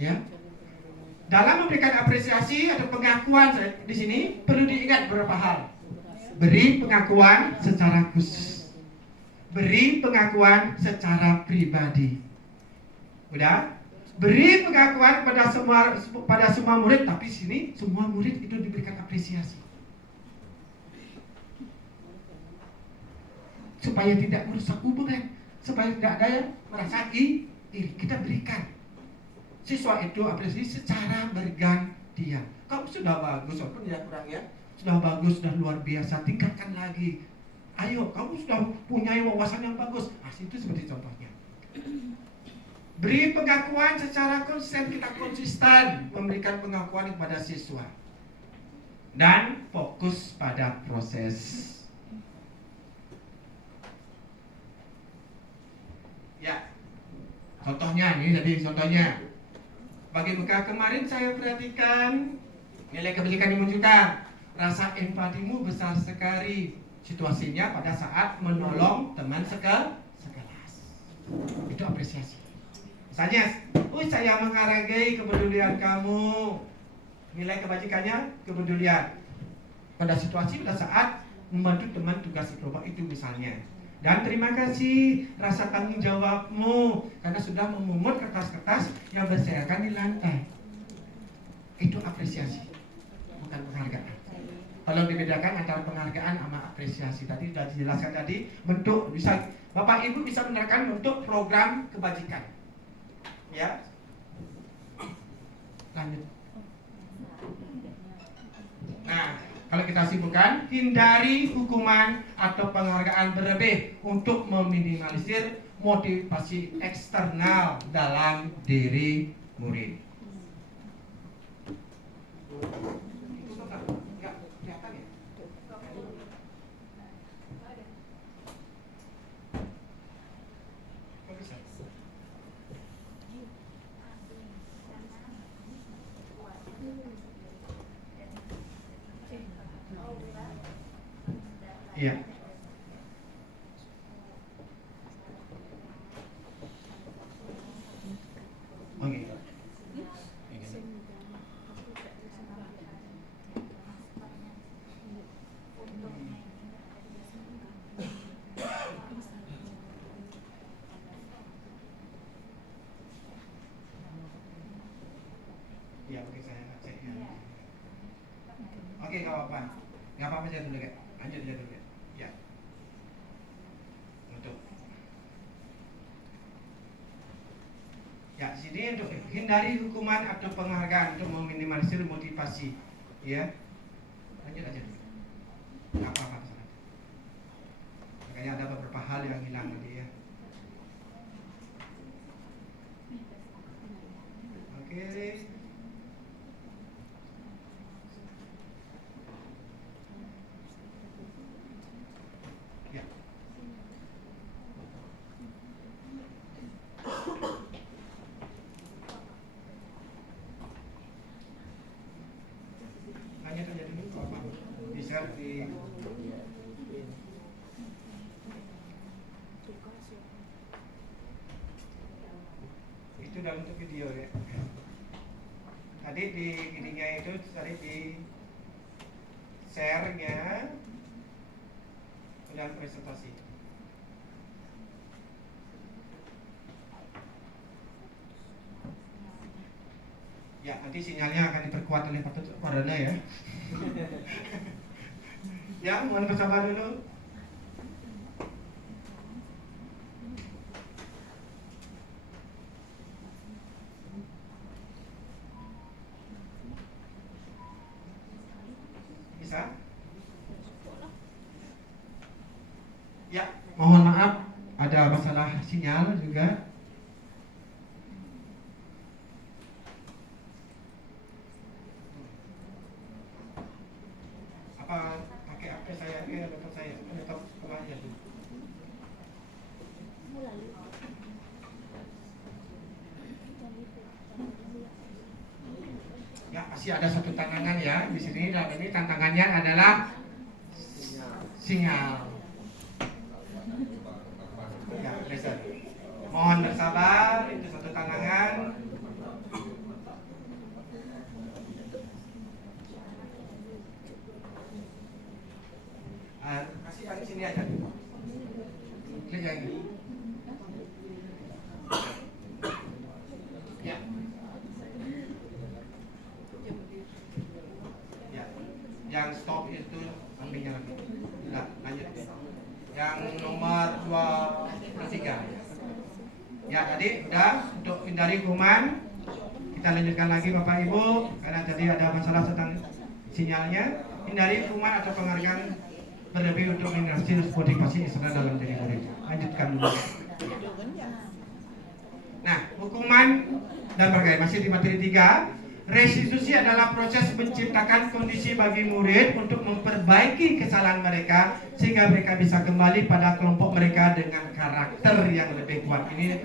Ya. Dalam memberikan apresiasi atau pengakuan di sini perlu diingat beberapa hal. Beri pengakuan secara khusus. Beri pengakuan secara pribadi. Udah? Beri pengakuan pada semua murid, tapi sini semua murid itu diberikan apresiasi. Supaya tidak merusak hubungan, supaya tidak ada yang merasa iri, kita berikan. Siswa itu apresiasi secara bergantian. Kamu sudah bagus, walaupun ya kurang ya, sudah bagus, sudah luar biasa, tingkatkan lagi. Ayo, kamu sudah punya wawasan yang bagus. Itu seperti contohnya. Beri pengakuan secara konsisten, kita konsisten memberikan pengakuan kepada siswa. Dan fokus pada proses. Contohnya nih, jadi contohnya bagi mereka kemarin saya perhatikan nilai kebajikan dimunculkan, rasa empatimu besar sekali situasinya pada saat menolong teman sekelas. Itu apresiasi. Misalnya, saya menghargai kepedulian kamu. Nilai kebajikannya kepedulian pada situasi pada saat membantu teman tugas kelompok itu misalnya. Dan terima kasih rasa tanggung jawabmu karena sudah memungut kertas-kertas yang berserakan di lantai. Itu apresiasi, bukan penghargaan. Kalau dibedakan antara penghargaan sama apresiasi tadi sudah dijelaskan tadi, bentuk bisa Bapak Ibu bisa menerapkan bentuk program kebajikan. Ya. Lanjut. Nah, kalau kita simpulkan, hindari hukuman atau penghargaan berlebih untuk meminimalisir motivasi eksternal dalam diri murid. Itu nggak kelihatan ya? Kok bisa? Iya. Oke. Iya, oke saya cek ya. Oke, nggak apa-apa. Nggak apa-apa aja dulu, Kak. Lanjut aja dulu, Kak. Ya. Untuk ya, sini untuk hindari hukuman atau penghargaan untuk meminimalisir motivasi. Ya. Lanjut aja dulu. Nggak apa-apa. Makanya ada beberapa hal yang hilang tadi ya. Oke. Ya. Lanjut aja dulu apa bisa di itu dalam untuk video ya. Tadi di ininya itu tadi di share-nya dan presentasi. Ya, nanti sinyalnya akan diperkuat oleh Pak Warana ya. Ya, mohon bersabar dulu. Bisa? Ya, mohon maaf ada masalah sinyal juga. Apa pakai HP saya laptop saya, laptop apa aja tuh? Ya, masih ada satu tantangan ya di sini, dan ini tantangannya adalah sinyal. Ya, listen. Mohon bersabar, itu satu tantangan. Kasih di sini aja. Klik lagi. Ya. Ya. Yang stop itu ambilnya lagi. Nah, lanjut. Yang nomor 23. Ya, tadi udah untuk hindari kuman. Kita lanjutkan lagi Bapak Ibu karena tadi ada masalah tentang sinyalnya. Hindari kuman atau penghargaan berlebih untuk meminimalisir motivasi eksternal dalam diri murid. Lanjutkan dulu. Nah, hukuman dan penghargaan masih di materi 3. Restitusi adalah proses menciptakan kondisi bagi murid untuk memperbaiki kesalahan mereka sehingga mereka bisa kembali pada kelompok mereka dengan karakter yang lebih kuat. Ini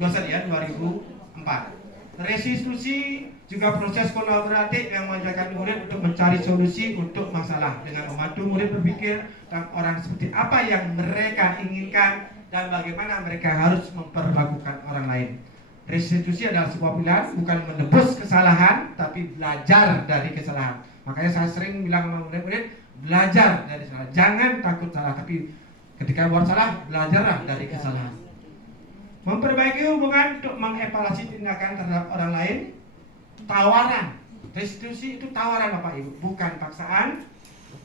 ya 2004. Restitusi juga proses kolaboratif yang mengajarkan murid untuk mencari solusi untuk masalah dengan membantu murid berpikir tentang orang seperti apa yang mereka inginkan dan bagaimana mereka harus memperlakukan orang lain. Restitusi adalah sebuah pilihan, bukan menebus kesalahan, tapi belajar dari kesalahan. Makanya saya sering bilang sama murid-murid, belajar dari salah. Jangan takut salah, tapi ketika buat salah, belajarlah dari kesalahan. Memperbaiki hubungan untuk mengevaluasi tindakan terhadap orang lain. Tawaran, restitusi itu tawaran Bapak Ibu, bukan paksaan.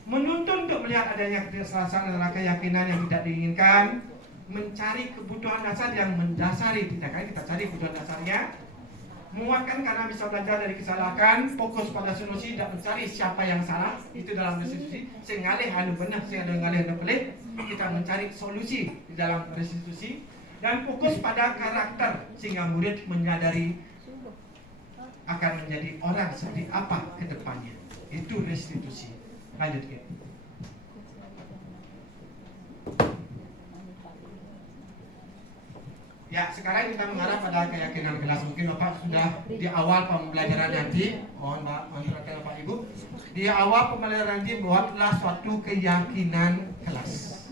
Menuntun untuk melihat adanya kesalahan adalah keyakinan yang tidak diinginkan. Mencari kebutuhan dasar yang mendasari tindakan, kita cari kebutuhan dasarnya. Menguatkan karena bisa belajar dari kesalahan, fokus pada solusi, tidak mencari siapa yang salah. Itu dalam restitusi. Sengalih anu benar, sengalih anu pelit. Kita mencari solusi di dalam restitusi dan fokus pada karakter sehingga murid menyadari akan menjadi orang seperti apa ke depannya. Itu restitusi. Lanjut ya. Ya, sekarang kita mengarah pada keyakinan kelas. Mungkin Bapak sudah di awal pembelajaran nanti, mohon perhatian Bapak Ibu, di awal pembelajaran nanti buatlah suatu keyakinan kelas.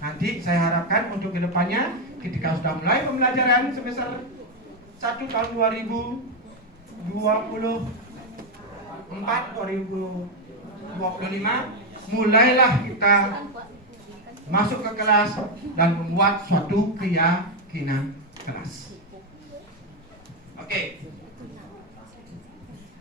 Nanti saya harapkan untuk kedepannya, ketika sudah mulai pembelajaran semester 1 tahun 2024-2025, mulailah kita masuk ke kelas dan membuat suatu keyakinan kelas. Oke.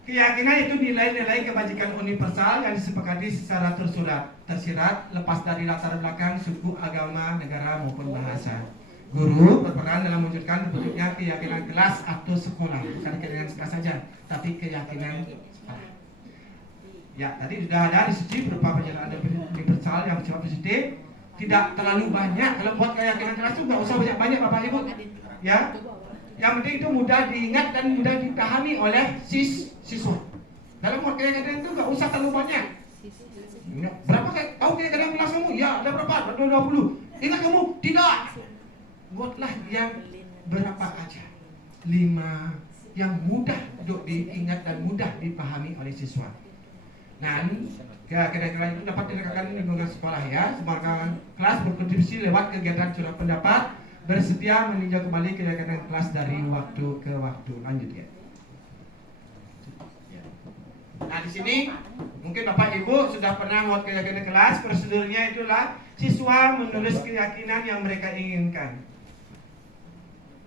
Keyakinan itu nilai-nilai kebajikan universal yang disepakati secara tersirat, lepas dari latar belakang, suku, agama, negara maupun bahasa. Guru berperan dalam mewujudkan bentuknya keyakinan kelas atau sekolah, bukan keyakinan kelas saja, tapi keyakinan sekolah. Ya, tadi sudah ada di sini berupa penjelasan universal yang bersifat positif. Tidak terlalu banyak. Kalau buat keyakinan kelas itu nggak usah banyak-banyak Bapak Ibu, ya. Yang penting itu mudah diingat dan mudah dipahami oleh siswa. Dalam buat keyakinan itu nggak usah terlalu banyak. Berapa tahu keyakinan kelas kamu? Ya, ada berapa? Ada 20. Ingat kamu? Tidak. Buatlah yang berapa aja. 5 yang mudah untuk diingat dan mudah dipahami oleh siswa. Nah, keyakinan itu dapat dilakukan di lingkungan sekolah ya. Semua kelas berkontribusi lewat kegiatan curah pendapat, bersedia meninjau kembali keyakinan kelas dari waktu ke waktu. Lanjut ya. Nah, di sini mungkin Bapak Ibu sudah pernah buat keyakinan kelas. Prosedurnya itulah siswa menulis keyakinan yang mereka inginkan.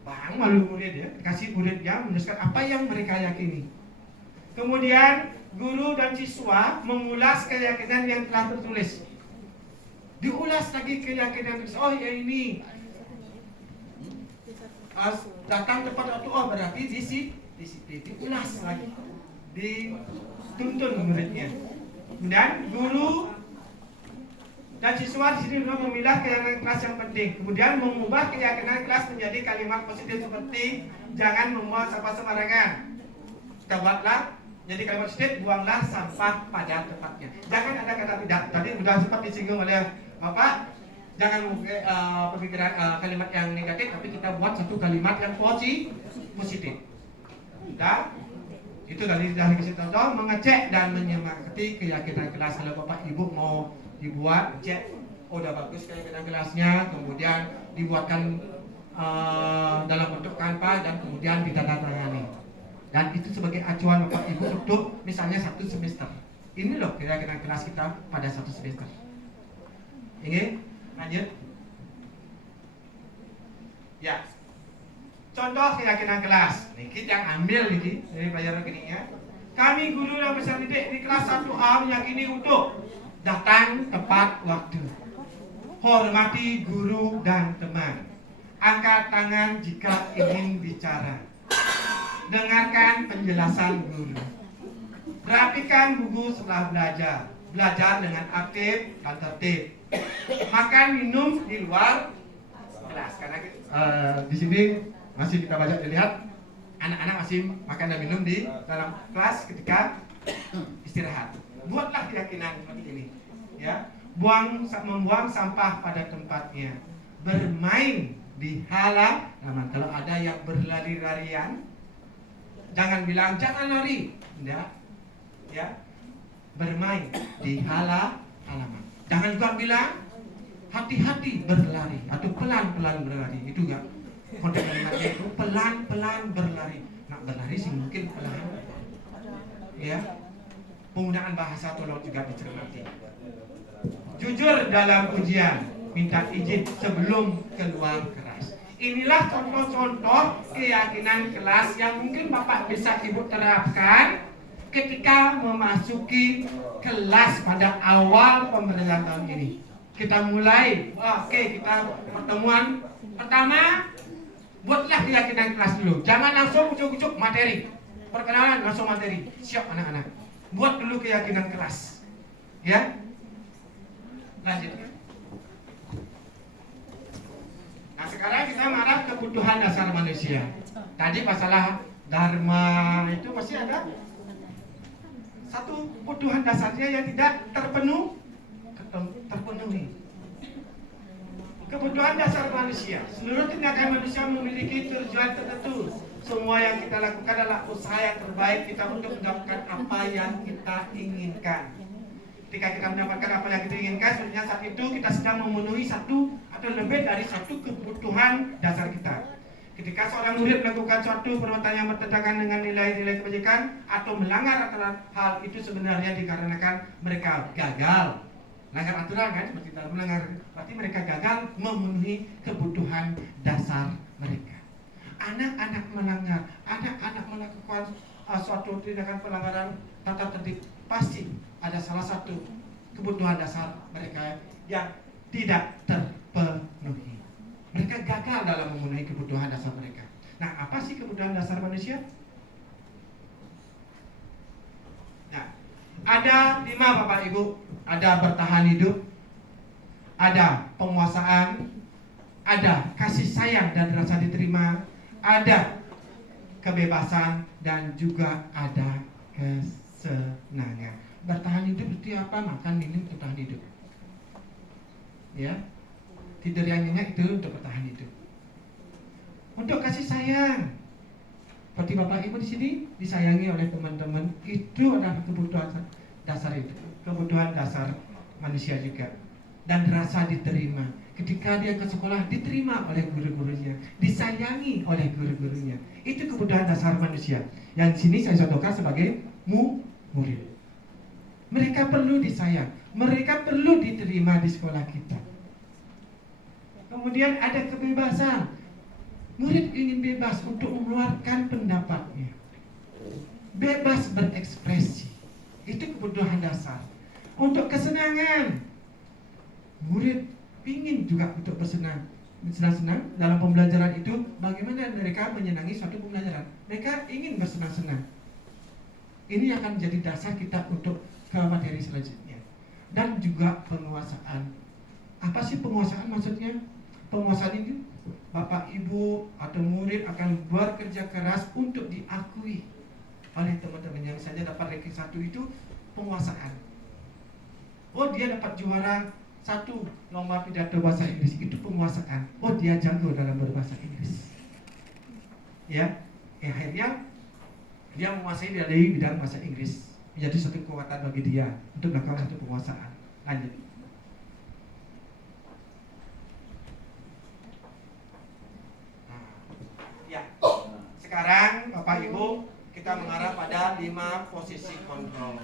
Bang malu murid ya, kasih muridnya menuliskan apa yang mereka yakini. Kemudian guru dan siswa mengulas keyakinan yang telah tertulis. Diulas lagi keyakinan tertulis. Oh ya ini datang tepat waktu. Oh berarti diulas lagi, dituntun muridnya. Kemudian guru dan siswa di sini memilah keyakinan kelas yang penting. Kemudian mengubah keyakinan kelas menjadi kalimat positif seperti jangan membuang sampah sembarangan. Kita buatlah jadi kalimat positif, buanglah sampah pada tempatnya. Jangan ada kata tidak. Tadi sudah sempat disinggung oleh Bapak. Jangan pemikiran kalimat yang negatif, tapi kita buat satu kalimat yang positif. Sudah. Itu tadi sudah dikasih contoh, mengecek dan menyemangati keyakinan kelas. Kalau Bapak Ibu mau dibuat cek, oh udah bagus keyakinan kelasnya, kemudian dibuatkan dalam bentuk kanvas dan kemudian ditandatangani. Dan itu sebagai acuan Bapak Ibu untuk misalnya 1 semester. Ini loh keyakinan kelas kita pada 1 semester. Ini lanjut. Ya. Contoh keyakinan kelas. Nih kita yang ambil nih dari pelajaran keningnya. Kami guru dan peserta didik di kelas 1A meyakini untuk datang tepat waktu, hormati guru dan teman, angkat tangan jika ingin bicara, dengarkan penjelasan guru, rapikan buku setelah belajar, belajar dengan aktif dan tertib, makan minum di luar kelas. Karena di sini masih kita banyak dilihat anak-anak masih makan dan minum di dalam kelas ketika istirahat. Buatlah keyakinan seperti ini, ya. Membuang sampah pada tempatnya, bermain di halaman. Kalau ada yang berlari-larian, jangan bilang jangan lari, enggak, ya, bermain di halaman. Jangan juga bilang hati-hati berlari atau pelan-pelan berlari. Itu enggak. Kode kalimatnya itu pelan-pelan berlari. Nak berlari sih mungkin pelan. Ya. Penggunaan bahasa tolong juga dicermati. Jujur dalam ujian, minta izin sebelum keluar kelas. Inilah contoh-contoh keyakinan kelas yang mungkin Bapak bisa Ibu terapkan ketika memasuki kelas pada awal pembelajaran tahun ini. Kita mulai, kita pertemuan pertama, buatlah keyakinan kelas dulu. Jangan langsung ujuk-ujuk materi. Perkenalan langsung materi. Siap anak-anak. Buat dulu keyakinan kelas. Ya. Lanjut. Nah, sekarang kita marah kebutuhan dasar manusia. Tadi masalah dharma itu masih ada satu kebutuhan dasarnya yang tidak terpenuhi. Kebutuhan dasar manusia. Seluruh tindakan manusia memiliki tujuan tertentu. Semua yang kita lakukan adalah usaha yang terbaik kita untuk mendapatkan apa yang kita inginkan. Ketika kita mendapatkan apa yang kita inginkan, sebenarnya saat itu kita sedang memenuhi satu atau lebih dari satu kebutuhan dasar kita. Ketika seorang murid melakukan suatu perbuatan yang bertentangan dengan nilai-nilai kebajikan atau melanggar aturan, hal itu sebenarnya dikarenakan mereka gagal. Melanggar aturan kan, seperti dalam melanggar, berarti mereka gagal memenuhi kebutuhan dasar mereka. Anak-anak melanggar, anak-anak melakukan suatu tindakan pelanggaran tata tertib, pasti ada salah satu kebutuhan dasar mereka yang tidak terpenuhi. Mereka gagal dalam memenuhi kebutuhan dasar mereka. Nah, apa sih kebutuhan dasar manusia? Nah, ada 5 Bapak Ibu. Ada bertahan hidup, ada penguasaan, ada kasih sayang dan rasa diterima, ada kebebasan, dan juga ada kesenangan. Bertahan hidup itu apa? Makan, minum, bertahan hidup. Ya, tidur yang nyenyak itu untuk bertahan hidup. Untuk kasih sayang, seperti Bapak Ibu di sini disayangi oleh teman-teman, itu adalah kebutuhan dasar itu, kebutuhan dasar manusia juga. Dan rasa diterima, ketika dia ke sekolah diterima oleh guru-gurunya, disayangi oleh guru-gurunya, itu kebutuhan dasar manusia. Yang di sini saya contohkan sebagai murid. Mereka perlu disayang, mereka perlu diterima di sekolah kita. Kemudian ada kebebasan. Murid ingin bebas untuk mengeluarkan pendapatnya, bebas berekspresi. Itu kebutuhan dasar. Untuk kesenangan, murid ingin juga untuk bersenang-senang dalam pembelajaran itu. Bagaimana mereka menyenangi suatu pembelajaran? Mereka ingin bersenang-senang. Ini akan menjadi dasar kita untuk ke materi selanjutnya. Dan juga penguasaan. Apa sih penguasaan maksudnya? Penguasaan ini Bapak Ibu atau murid akan bekerja keras untuk diakui oleh teman-teman. Yang saja dapat ranking 1 itu penguasaan. Oh, dia dapat juara 1 lomba pidato bahasa Inggris, itu penguasaan. Oh, dia jago dalam berbahasa Inggris. Ya, akhirnya dia menguasai dari bidang bahasa Inggris, menjadi suatu kekuatan bagi dia untuk melakukan satu penguasaan. Lanjut. Sekarang Bapak Ibu, kita mengarah pada 5 posisi kontrol.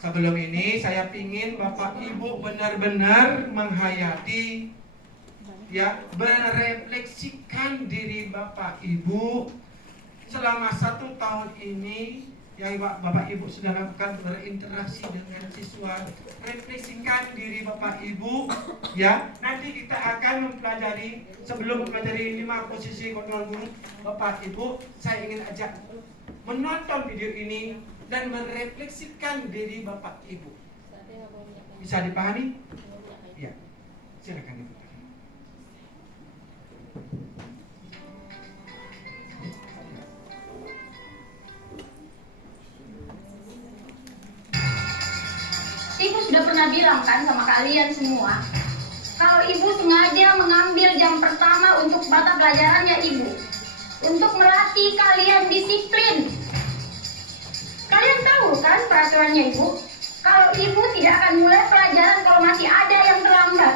Sebelum ini saya ingin Bapak Ibu benar-benar menghayati, ya, merefleksikan diri Bapak Ibu selama 1 tahun ini yang Bapak Ibu sudah lakukan, berinteraksi dengan siswa. Refleksikan diri Bapak Ibu, ya. Nanti kita akan mempelajari, sebelum mempelajari 5 posisi kontrol guru, Bapak Ibu, saya ingin ajak menonton video ini dan merefleksikan diri Bapak Ibu. Bisa dipahami? Ya. Silakan Ibu. Ibu sudah pernah bilang kan sama kalian semua, kalau ibu sengaja mengambil jam pertama untuk mata pelajarannya ibu, untuk melatih kalian disiplin. Kalian tahu kan peraturannya ibu? Kalau ibu tidak akan mulai pelajaran kalau masih ada yang terlambat.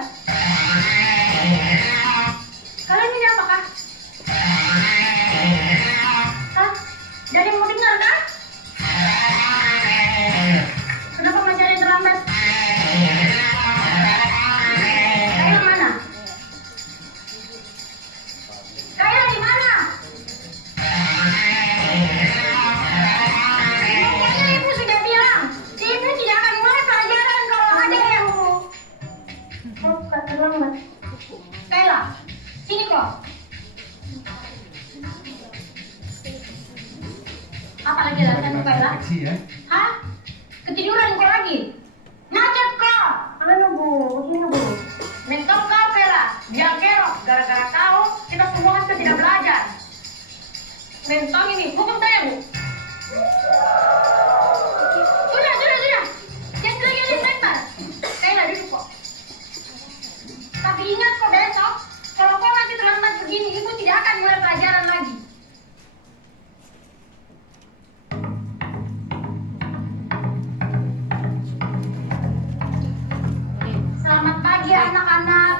Kalian ini apakah? Hah? Dari mau dengar kan? Kenapa masih ada yang terlambat? Kalian mana? Kalian di mana? Pokoknya ibu sudah bilang, ibu tidak akan mulai pelajaran kalau ada yang terlambat. Kayla, sini kok. Apa lagi alasanmu Kayla? Ya. Hah? Ketiduran kau lagi? Macet kau! Mana bu? Begini bu. Mental kau Kayla, dia kerok. Gara-gara kau, kita semua hampir tidak belajar. Mental ini, hukum saya bu. Sudah. Jangan lagi mental. Kayla duduk kok. Tapi ingat kok besok, kalau kau masih terlambat begini, ibu tidak akan mulai pelajaran lagi. Selamat pagi anak-anak.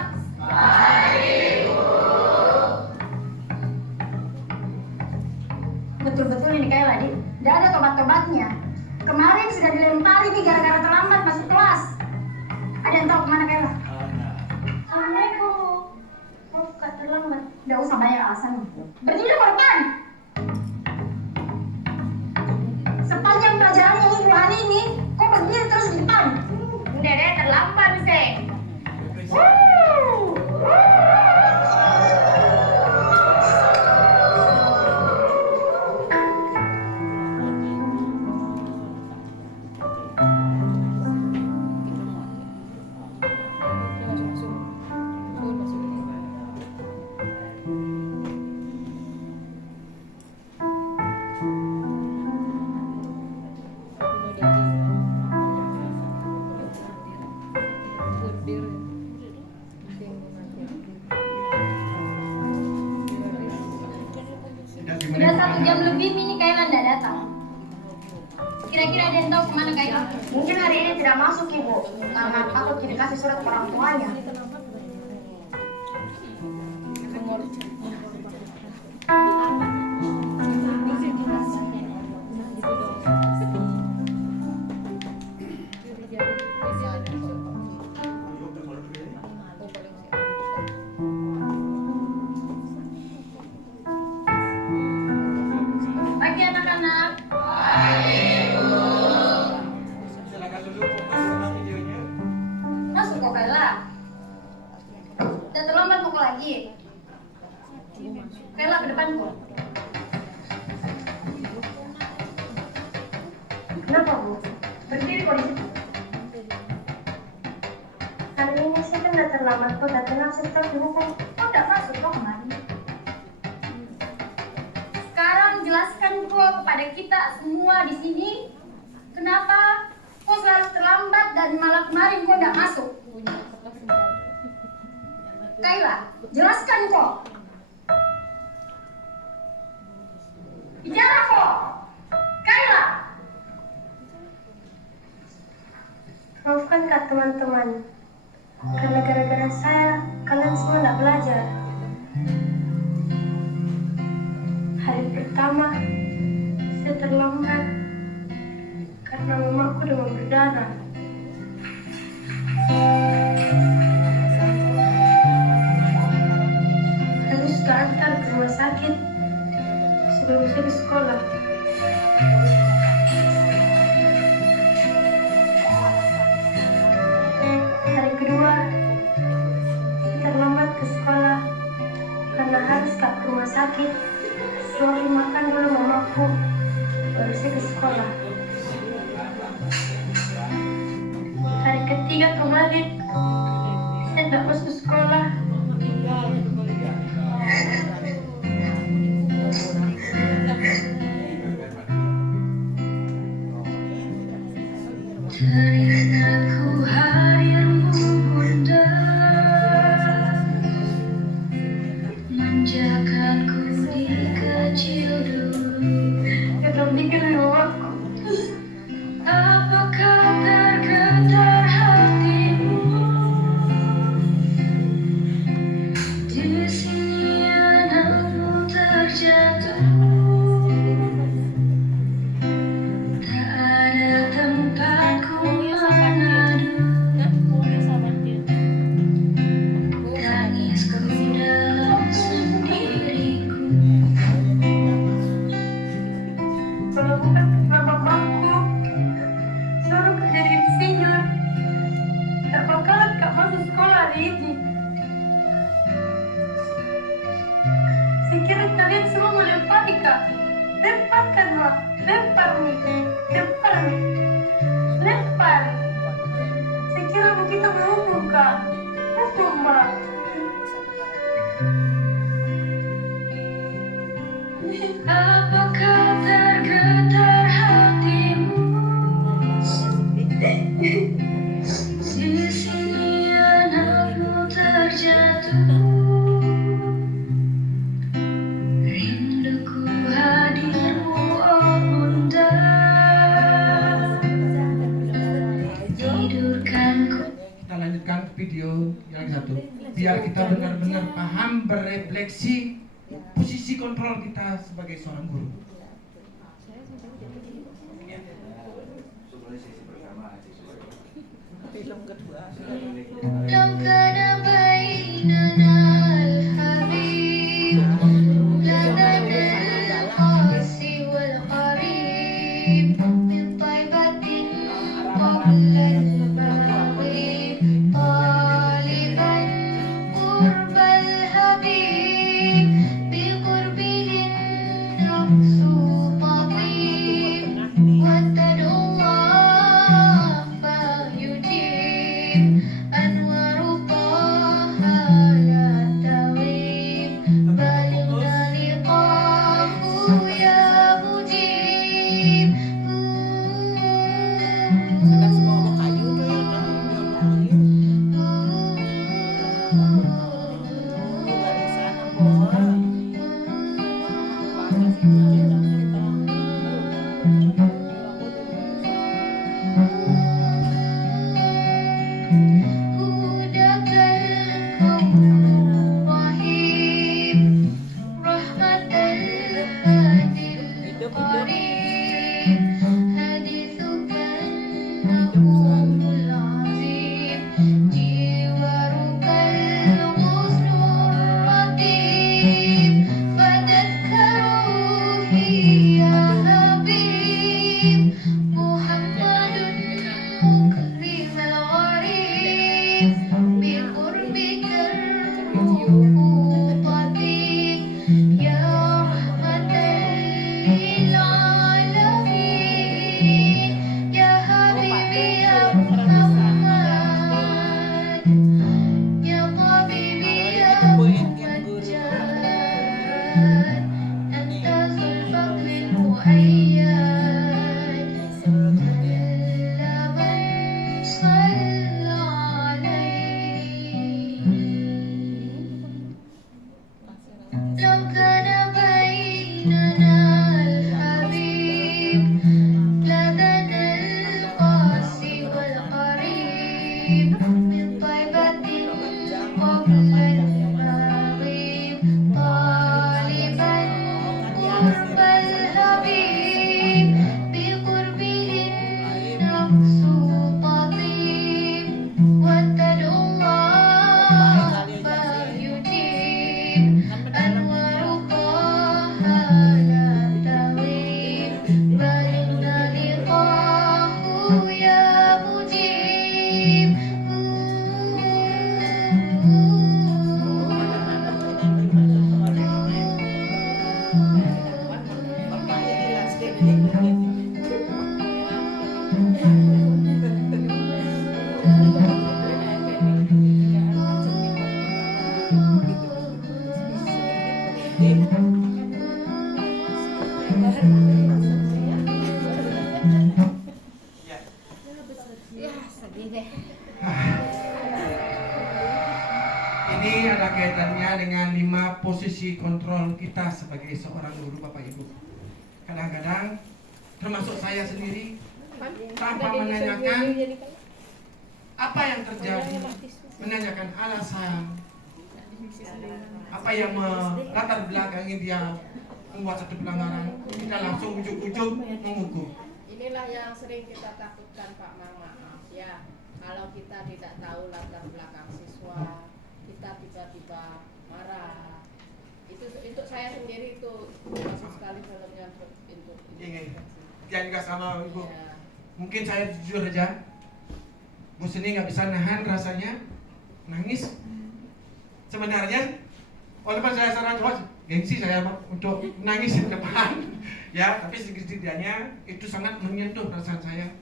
Betul-betul ini kayak lagi, tidak ada tobat-tobatnya. Kemarin sudah dilempari nih gara-gara terlambat masuk kelas. Ada yang tahu kemana Kayla? Assalamualaikum. Oh, kak terlambat. Tidak usah banyak alasan. Berdiri ke depan. Sepanjang pelajarannya ibu hari ini, kok berdiri terus di depan? Dede terlambat sih. Sudah 1 jam lebih ini Kayla tidak datang. Kira-kira ada yang tahu kemana Kayla? Mungkin hari ini tidak masuk ibu, karena takut dikasih surat ke orang tuanya. Pagi anak-anak. Silakan duduk untuk videonya. Masuk kok Kayla. Dan terlambat pukul lagi. Kayla ke depan kok. Kenapa bu? Berdiri kok di situ. Hari ini saya kan udah terlambat kok, dan tenang saya terus dihukum. Kok udah masuk kok kemarin? Sekarang jelaskan kok kepada kita semua di sini, kenapa kok selalu terlambat dan malah kemarin kok udah masuk? Kayla, jelaskan kok. Bicara kok. Kayla. Maafkan kak teman-teman, karena gara-gara saya kalian semua nggak belajar. Hari pertama saya terlambat karena mamaku demam berdarah. Harus diantar ke rumah sakit sebelum saya di sekolah. Hari kedua saya terlambat ke sekolah karena harus ke rumah sakit. Suami makan dulu mamaku, baru saya ke sekolah. Hari ketiga kemarin saya tidak masuk sekolah. Teringatku hadirmu bunda. Kalau bukan karena mamaku suruh kerja di insinyur, tak bakalan Kak masuk sekolah hari ini. Saya kira kalian semua mau lempar nih Kak. Lemparkan Mak, lempar nih, lempar nih, lempar. Saya kira kita mau hukum Kak, hukum Mak. Apakah tergetar hatimu? Di sini anakmu terjatuh. Rinduku hadirmu, oh bunda. Tidurkanku. Kita lanjutkan video yang satu, biar kita benar-benar paham berefleksi posisi kontrol kita sebagai seorang guru. لو كان بيننا الحبيب لدنا القاسي والقريب من طيبة قبل المغيب طالبا قرب الحبيب بقربه النفس طبيب واتقوا الله فيجيب أنوار طه لا تغيب بلغنا لقاه يا مجيب هداك الكون رحيم رحمة الهادي القريب حديثك النقوم العظيم جوارك الغصن الرتيب فتذكر روحي يا حبيب محمد مكرم الغريب بقربك الروح طبيب يا رحمة للعالمين يا حبيبي يا محمد يا طبيبي يا ممجد أنت ذو الفضل المؤيد إلا من صلى عليه لو كان بيننا الحبيب لدنا القاسي والقريب من طيبة قبل المغيب طالبا قرب الحبيب بقربه النفس طبيب واتقوا الله فيجيب أنوار طه لا تغيب بلغنا لقاه يا مجيب Ya, sedih deh. Ini ada kaitannya dengan 5 posisi kontrol kita sebagai seorang guru Bapak Ibu. Kadang-kadang termasuk saya sendiri tanpa menanyakan apa yang terjadi, menanyakan alasan, apa yang latar belakangi dia membuat satu pelanggaran, kita langsung ujuk-ujuk menghukum. Inilah yang sering kita takutkan Pak Mang, maaf ya. Kalau kita tidak tahu latar belakang siswa, kita tiba-tiba marah. Itu saya sendiri itu masuk sekali filmnya untuk Ingin. Yang nggak sama ibu. Ya. Mungkin saya jujur aja, Bu Seni nggak bisa nahan rasanya nangis. Sebenarnya, walaupun saya sangat gengsi saya untuk nangis di depan, ya, tapi setidaknya itu sangat menyentuh perasaan saya.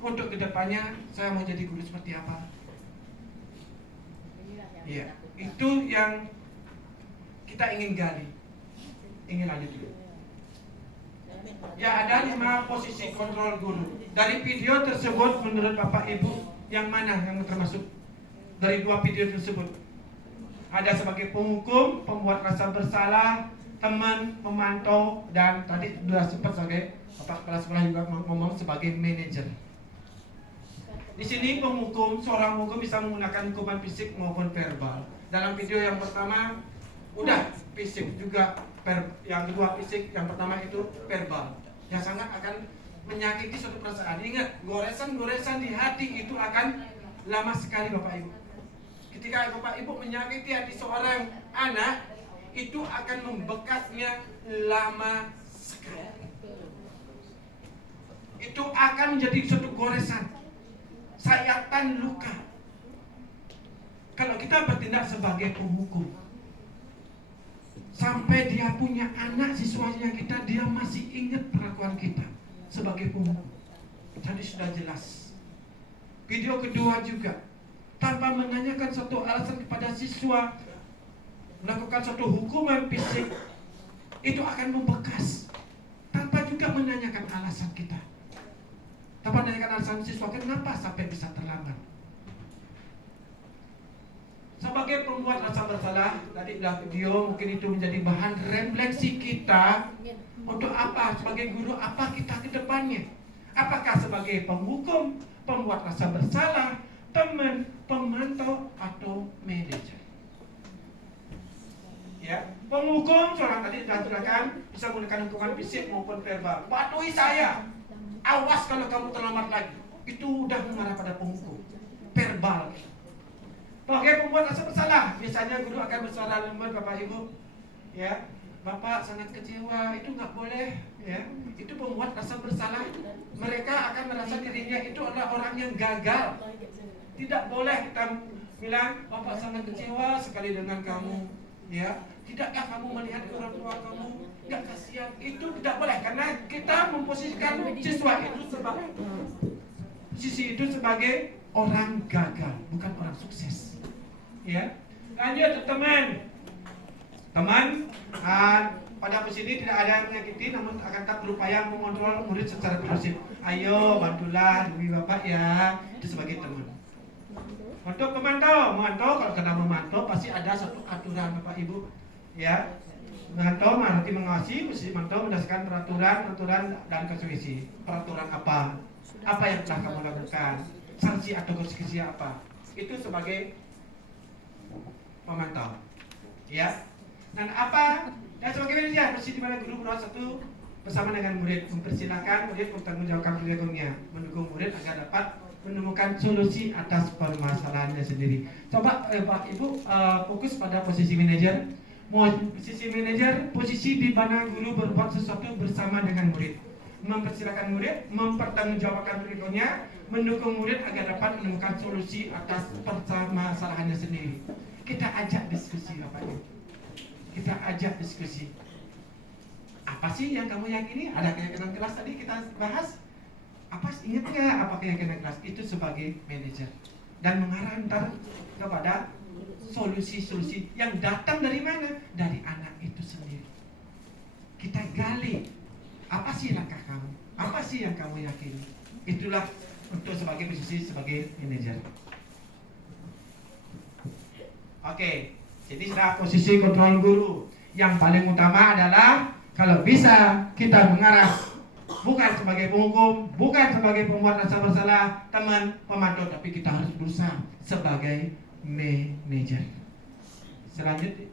Untuk kedepannya saya mau jadi guru seperti apa? Inilah yang Iya, kita lakukan. itu yang kita ingin gali, ingin lanjut dulu. Ya, ada 5 posisi kontrol guru. Dari video tersebut, menurut Bapak Ibu, yang mana yang termasuk dari 2 video tersebut? Ada sebagai penghukum, pembuat rasa bersalah, teman, pemantau, dan tadi sudah sempat sebagai Bapak Kepala Sekolah juga ngomong sebagai manajer. Di sini penghukum, seorang penghukum bisa menggunakan hukuman fisik maupun verbal. Dalam video yang pertama, udah fisik juga, yang kedua fisik, yang pertama itu verbal. Yang sangat akan menyakiti suatu perasaan. Ingat, goresan-goresan di hati itu akan lama sekali Bapak Ibu. Ketika Bapak Ibu menyakiti hati seorang anak, itu akan membekasnya lama sekali. Itu akan menjadi suatu goresan, sayatan luka. Kalau kita bertindak sebagai penghukum, sampai dia punya anak siswanya kita, dia masih ingat perlakuan kita sebagai penghukum. Tadi sudah jelas. Video kedua juga, tanpa menanyakan suatu alasan kepada siswa, melakukan suatu hukuman fisik, itu akan membekas. Tanpa juga menanyakan alasan kita. Tanpa menanyakan alasan siswa, kenapa sampai bisa terlambat. Sebagai pembuat rasa bersalah, tadi dalam video mungkin itu menjadi bahan refleksi kita untuk apa sebagai guru, apa kita ke depannya. Apakah sebagai penghukum, pembuat rasa bersalah, teman, pemantau, atau manajer. Ya, penghukum seorang tadi dilakukan bisa menggunakan hukuman fisik maupun verbal. Patuhi saya, awas kalau kamu terlambat lagi. Itu udah mengarah pada penghukum verbal. Sebagai pembuat rasa bersalah, biasanya guru akan bersuara lembut, Bapak Ibu. Ya, Bapak sangat kecewa, itu nggak boleh. Ya, itu pembuat rasa bersalah. Mereka akan merasa dirinya itu adalah orang yang gagal. Tidak boleh kita bilang, Bapak sangat kecewa sekali dengan kamu. Ya, tidakkah kamu melihat orang tua kamu? Nggak kasihan. Itu tidak boleh karena kita memposisikan siswa itu sebagai orang gagal, bukan orang sukses. Ya, lanjut teman. Pada posisi ini tidak ada yang menyakiti, namun akan tetap berupaya mengontrol murid secara prinsip. Ayo bantulah demi Bapak ya, itu sebagai teman. Untuk memantau kalau kena memantau pasti ada satu aturan Bapak Ibu. Ya, memantau berarti mengawasi, posisi memantau berdasarkan peraturan dan konstitusi. Peraturan apa? Apa yang telah kamu lakukan? Sanksi atau konstitusi apa? Itu sebagai memantau, ya. Dan apa? Dan sebagai manajer, posisi di mana guru berusaha satu bersama dengan murid, mempersilahkan murid mempertanggungjawabkan perilakunya, mendukung murid agar dapat menemukan solusi atas permasalahannya sendiri. Coba Pak Ibu fokus pada posisi manajer. Posisi manajer, posisi di mana guru berbuat sesuatu bersama dengan murid, mempersilahkan murid, mempertanggungjawabkan perilakunya, mendukung murid agar dapat menemukan solusi atas permasalahannya sendiri. Kita ajak diskusi Bapak Ibu. Kita ajak diskusi. Apa sih yang kamu yakini? Ada keyakinan kelas tadi kita bahas. Apa ingat nggak apa keyakinan kelas? Itu sebagai manajer dan mengarahkan kepada solusi-solusi yang datang dari mana? Dari anak itu sendiri. Kita gali. Apa sih langkah kamu? Apa sih yang kamu yakini? Itulah untuk sebagai posisi sebagai manajer. Oke, jadi sudah posisi kontrol guru. Yang paling utama adalah kalau bisa kita mengarah bukan sebagai penghukum, bukan sebagai pembuat rasa bersalah, teman, pemantau, tapi kita harus berusaha sebagai manajer. Selanjutnya,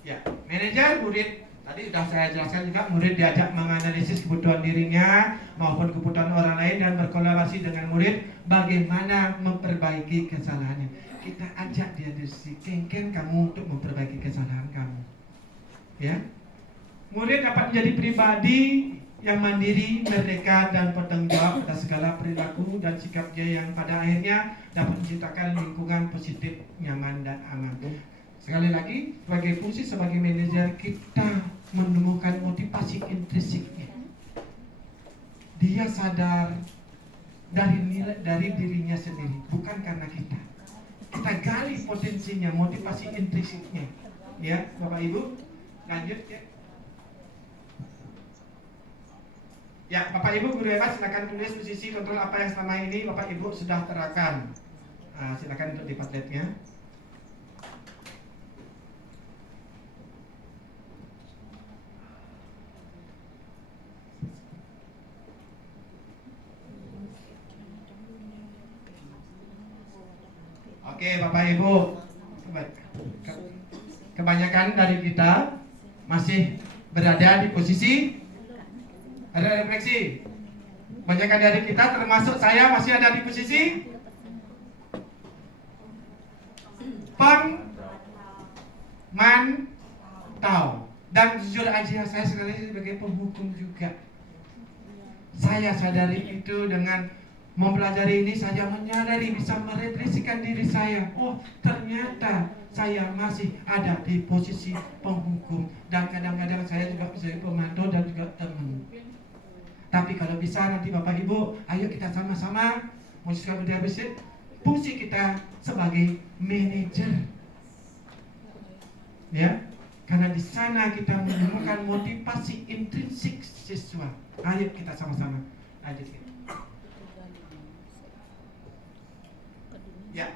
ya, manajer murid Tadi sudah saya jelaskan juga, murid diajak menganalisis kebutuhan dirinya maupun kebutuhan orang lain dan berkolaborasi dengan murid bagaimana memperbaiki kesalahannya. Kita ajak dia diskusi, Ken kamu untuk memperbaiki kesalahan kamu. Ya, murid dapat menjadi pribadi yang mandiri, merdeka dan bertanggung jawab atas segala perilaku dan sikap dia yang pada akhirnya dapat menciptakan lingkungan positif, nyaman dan aman. Sekali lagi, sebagai fungsi sebagai manajer, kita menemukan motivasi intrinsiknya. Dia sadar dari dirinya sendiri, bukan karena kita. Kita gali potensinya, motivasi intrinsiknya. Ya, Bapak Ibu, lanjut ya. Ya, Bapak Ibu guru hebat, silakan tulis posisi kontrol apa yang selama ini Bapak Ibu sudah terapkan. Silakan untuk di Padletnya. Oke, Bapak Ibu, kebanyakan dari kita masih berada di posisi ada refleksi. Kebanyakan dari kita termasuk saya masih ada di posisi pemantau. Dan jujur aja saya sekali sebagai penghukum juga. Saya sadari itu dengan mempelajari ini, saya menyadari bisa merefleksikan diri saya. Oh, ternyata saya masih ada di posisi penghukum dan kadang-kadang saya juga sebagai pemantau dan juga teman. Tapi kalau bisa nanti Bapak Ibu, ayo kita sama-sama memutuskan budaya bersih. Fungsi kita sebagai manajer, ya, karena di sana kita menemukan motivasi intrinsik siswa. Ayo kita sama-sama lanjutkan. Ya.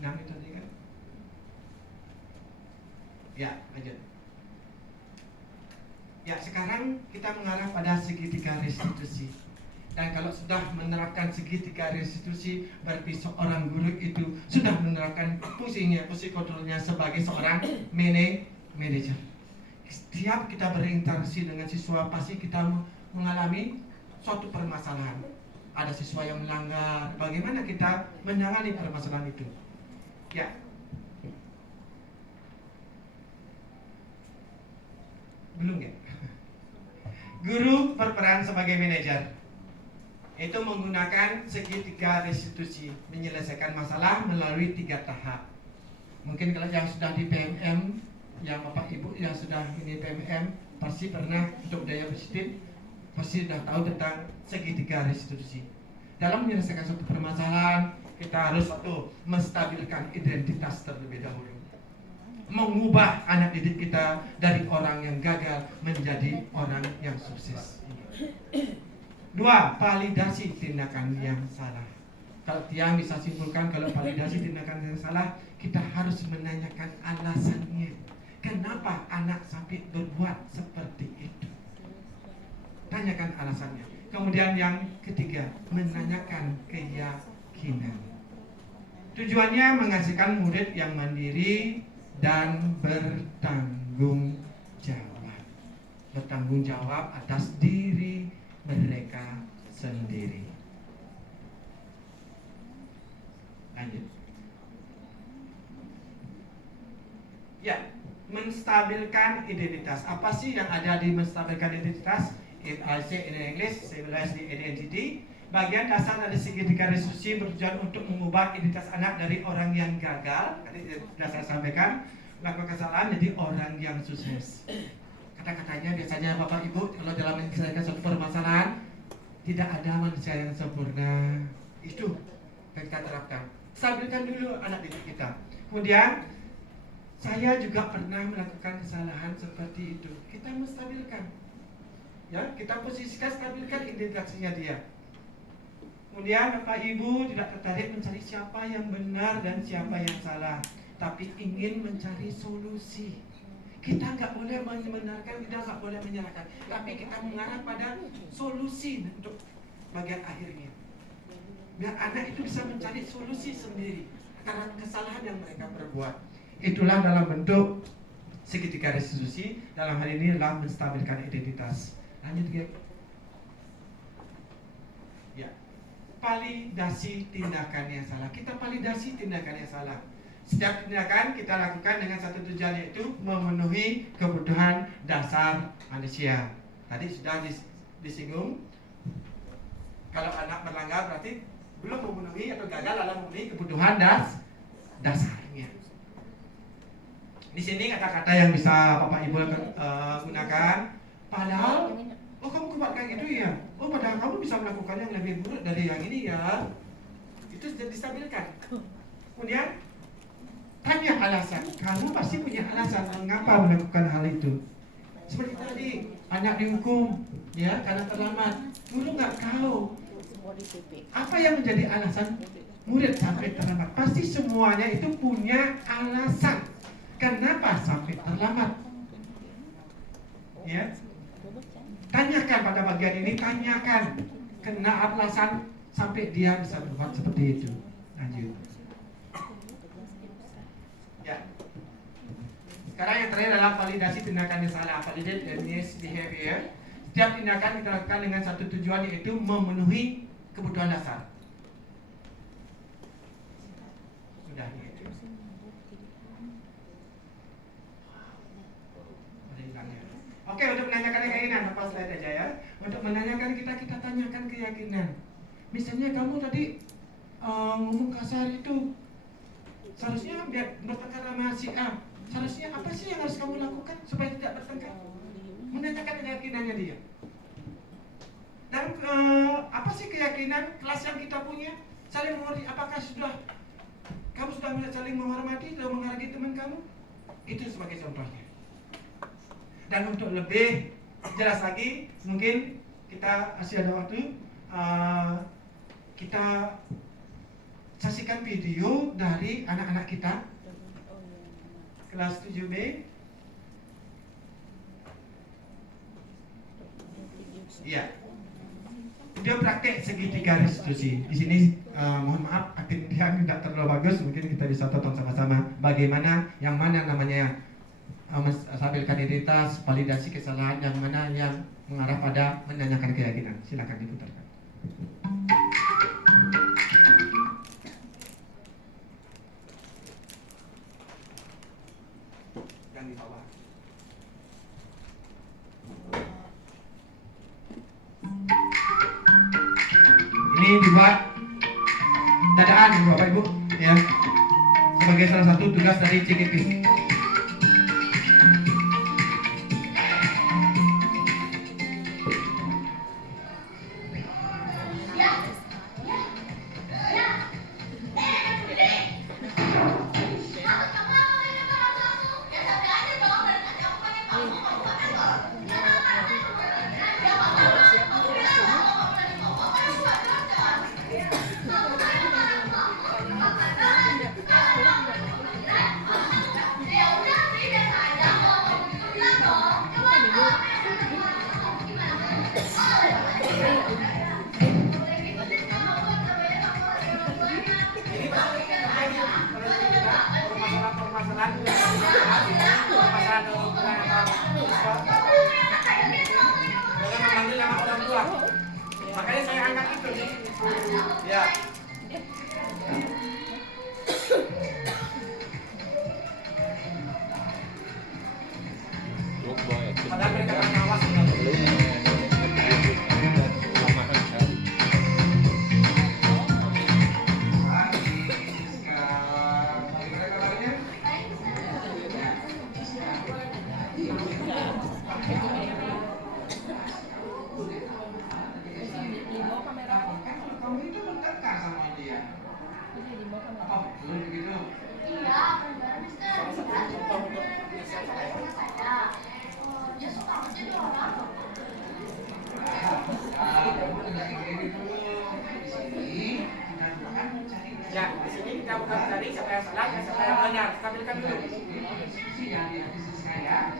Nah, itu tadi kan? Ya, lanjut. Ya, sekarang kita mengarah pada segitiga restitusi. Dan kalau sudah menerapkan segitiga restitusi, berarti seorang guru itu sudah menerapkan fungsinya, fungsi kontrolnya sebagai seorang manajer. Setiap kita berinteraksi dengan siswa, pasti kita mengalami suatu permasalahan. Ada siswa yang melanggar, bagaimana kita menangani permasalahan itu? Ya. Belum ya? Guru berperan sebagai manajer. Itu menggunakan segitiga restitusi, menyelesaikan masalah melalui 3 tahap. Mungkin kalau yang sudah di PMM, yang Bapak Ibu yang sudah ini PMM, pasti pernah untuk budaya positif, pasti sudah tahu tentang segitiga restitusi. Dalam menyelesaikan suatu permasalahan, kita harus menstabilkan identitas terlebih dahulu. Mengubah anak didik kita dari orang yang gagal menjadi orang yang sukses. 2. Validasi tindakan yang salah. Kalau Tiang bisa simpulkan, kalau validasi tindakan yang salah, kita harus menanyakan alasannya. Kenapa anak sampai berbuat seperti itu? Tanyakan alasannya. Kemudian yang ketiga, menanyakan keyakinan. Tujuannya menghasilkan murid yang mandiri dan bertanggung jawab. Bertanggung jawab atas diri mereka sendiri. Lanjut. Ya, menstabilkan identitas. Apa sih yang ada di menstabilkan identitas? If I say in English, stabilize the identity. Bagian dasar dari segitiga restitusi bertujuan untuk mengubah identitas anak dari orang yang gagal, tadi sudah saya sampaikan, melakukan kesalahan jadi orang yang sukses. Kata-katanya biasanya Bapak Ibu, kalau dalam menyelesaikan suatu permasalahan, tidak ada manusia yang sempurna. Itu yang kita terapkan. Stabilkan dulu anak didik kita. Kemudian saya juga pernah melakukan kesalahan seperti itu. Kita menstabilkan, ya, kita posisikan, stabilkan identitasnya dia. Kemudian Bapak Ibu tidak tertarik mencari siapa yang benar dan siapa yang salah, tapi ingin mencari solusi. Kita nggak boleh membenarkan, kita nggak boleh menyalahkan, tapi kita mengarah pada solusi untuk bagian akhirnya. Biar anak itu bisa mencari solusi sendiri karena kesalahan yang mereka perbuat. itulah dalam bentuk segitiga restitusi. Dalam hal ini adalah menstabilkan identitas. Lanjut ya. Ya, validasi tindakan yang salah. Kita validasi tindakan yang salah. Setiap tindakan kita lakukan dengan satu tujuan, yaitu memenuhi kebutuhan dasar manusia. Tadi sudah disinggung, kalau anak berlanggar berarti belum memenuhi atau gagal dalam memenuhi kebutuhan dasarnya. Di sini kata-kata yang bisa Bapak Ibu gunakan, padahal, oh kamu kuat kayak gitu ya, oh padahal kamu bisa melakukan yang lebih buruk dari yang ini ya, itu sudah distabilkan. Kemudian tanya alasan, kamu pasti punya alasan mengapa melakukan hal itu. Seperti tadi, anak dihukum ya karena terlambat, guru nggak tahu apa yang menjadi alasan murid sampai terlambat. Pasti semuanya itu punya alasan kenapa sampai terlambat. Ya, tanyakan pada bagian ini, tanyakan kena alasan sampai dia bisa berbuat seperti itu. Lanjut. Ya. Sekarang yang terakhir adalah validasi tindakan yang salah, validate erroneous behavior. Setiap tindakan kita lakukan dengan satu tujuan, yaitu memenuhi kebutuhan dasar. Sudah gitu. Oke, untuk menanyakan keyakinan, apa slide aja ya. Untuk menanyakan kita tanyakan keyakinan. Misalnya kamu tadi ngomong kasar itu, seharusnya biar bertengkar sama si A, seharusnya apa sih yang harus kamu lakukan supaya tidak bertengkar? Menanyakan keyakinannya dia. Dan apa sih keyakinan kelas yang kita punya? Saling mengerti. Apakah kamu sudah saling menghormati, sudah menghargai teman kamu? Itu sebagai contohnya. Dan untuk lebih jelas lagi, mungkin kita masih ada waktu, kita saksikan video dari anak-anak kita kelas 7B. Iya. Video praktek segitiga restitusi. Di sini mohon maaf aktifnya tidak terlalu bagus, mungkin kita bisa tonton sama-sama bagaimana yang mana namanya menstabilkan identitas, validasi kesalahan, yang mana yang mengarah pada menanyakan keyakinan. Silakan diputarkan. Yang di bawah. Ini dibuat dadaan Bapak Ibu ya, sebagai salah satu tugas dari CGP. Makanya saya angkat itu nih. Ya. Padahal mereka pengawas. Kamu itu bertengkar sama dia. Apa betul begitu? Iya, benar Mister. Dia suka aja dia orang. Kamu tidak begini dulu. Di sini kita bukan mencari. Ya, di sini kita bukan mencari siapa yang salah, siapa yang benar. Stabilkan dulu. Diskusi yang di hati saya.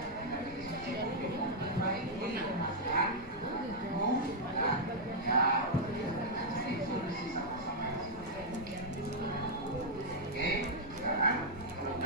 Oke, sekarang kalau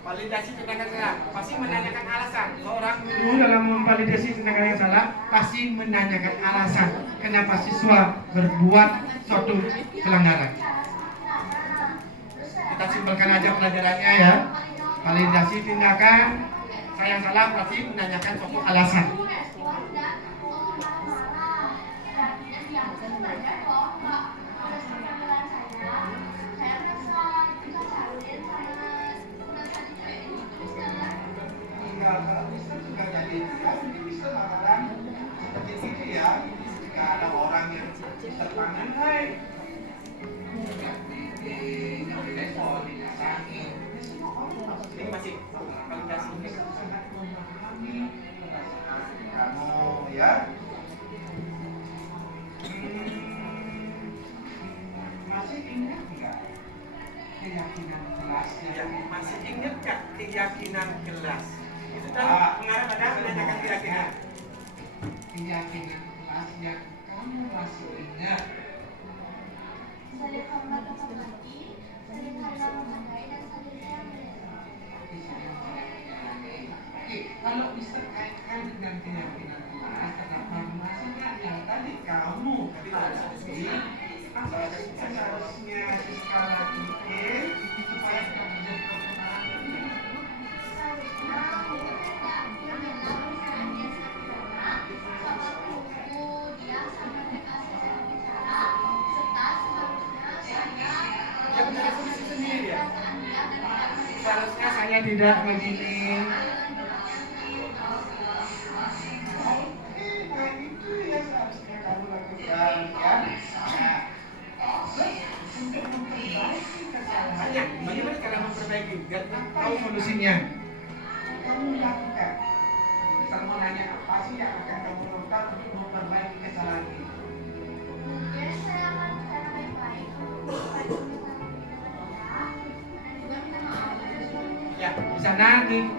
Validasi tindakan salah pasti menanyakan alasan. Seorang guru dalam memvalidasi tindakan yang salah pasti menanyakan alasan kenapa siswa berbuat suatu pelanggaran. Kita simpelkan aja pelajarannya ya. Validasi tindakan saya salah berarti menanyakan suatu alasan. Kalau bisa juga jadi bisa makanan seperti ini ya. Jika ada orang yang terpangan, hai, di depo, dipasangi, ini masih validasi. Sangat memahami perasaan kamu ya. Masih ingat nggak keyakinan kelasnya? Masih ingat nggak keyakinan kelas? Itu tadi mengarah pada menanyakan keyakinan. Keyakinan kelas yang kamu masih ingat. Saling hormat menghormati, saling hargai menghargai, dan saling sayang menyayangi. Oke, kalau bisa kaitkan dengan keyakinan kelas, kenapa masih ingat yang tadi kamu validasi? Seharusnya skala mungkin supaya kita menjadi perkenalan ini. Seharusnya saya tidak begini. Oke, nah itu ya seharusnya kamu lakukan ya. Untuk memperbaiki kesalahannya, bagaimana cara memperbaiki? Biar tahu solusinya. Kamu lakukan. Misal mau nanya apa sih yang akan kamu lakukan untuk memperbaiki kesalahan ini? Mungkin saya akan bicara baik-baik, Ya, di sana nih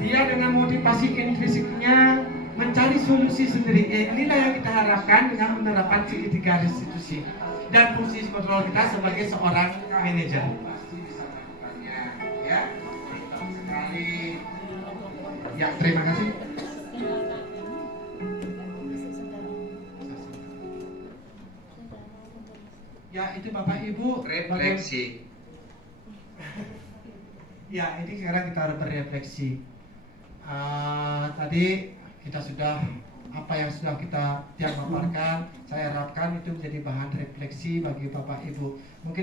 dia dengan motivasi intrinsiknya mencari solusi sendiri. Ya, inilah yang kita harapkan dengan penerapan segitiga restitusi dan fungsi kontrol kita sebagai seorang manajer. Pasti bisa melakukannya, ya. Sekali. Ya, terima kasih. Ya, itu Bapak Ibu refleksi. Ya, ini sekarang kita harus berefleksi. Tadi kita sudah apa yang sudah kita paparkan, saya harapkan itu menjadi bahan refleksi bagi Bapak Ibu. Mungkin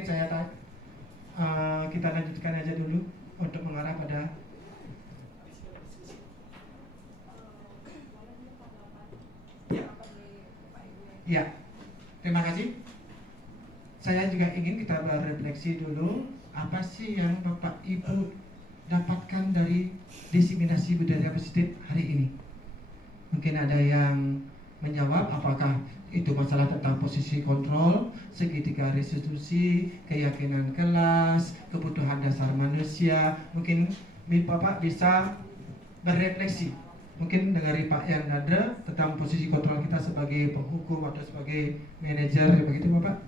kita lanjutkan aja dulu untuk mengarah pada ya. Terima kasih. Saya juga ingin kita berefleksi dulu. Apa sih yang Bapak Ibu dapatkan dari diseminasi budaya positif hari ini? Mungkin ada yang menjawab apakah itu masalah tentang posisi kontrol, segitiga restitusi, keyakinan kelas, kebutuhan dasar manusia. Mungkin Bapak bisa berefleksi. Mungkin dari Pak Yandra tentang posisi kontrol kita sebagai penghukum atau sebagai manajer, begitu Bapak?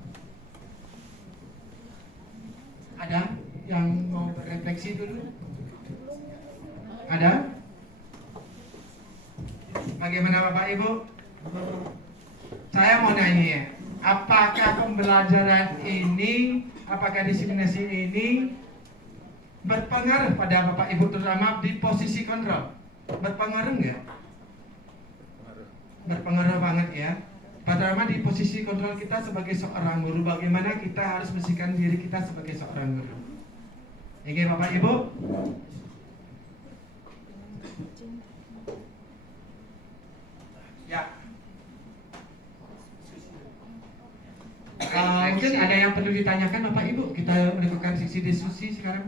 Ada yang mau berefleksi dulu? Ada? Bagaimana Bapak Ibu? Saya mau nanya, apakah pembelajaran ini, apakah diseminasi ini berpengaruh pada Bapak Ibu terutama di posisi kontrol? Berpengaruh nggak? Berpengaruh banget ya. Pertama di posisi kontrol kita sebagai seorang guru, bagaimana kita harus membersihkan diri kita sebagai seorang guru. Oke Bapak Ibu. Ya. Mungkin ada yang perlu ditanyakan Bapak Ibu. Kita melakukan sesi diskusi sekarang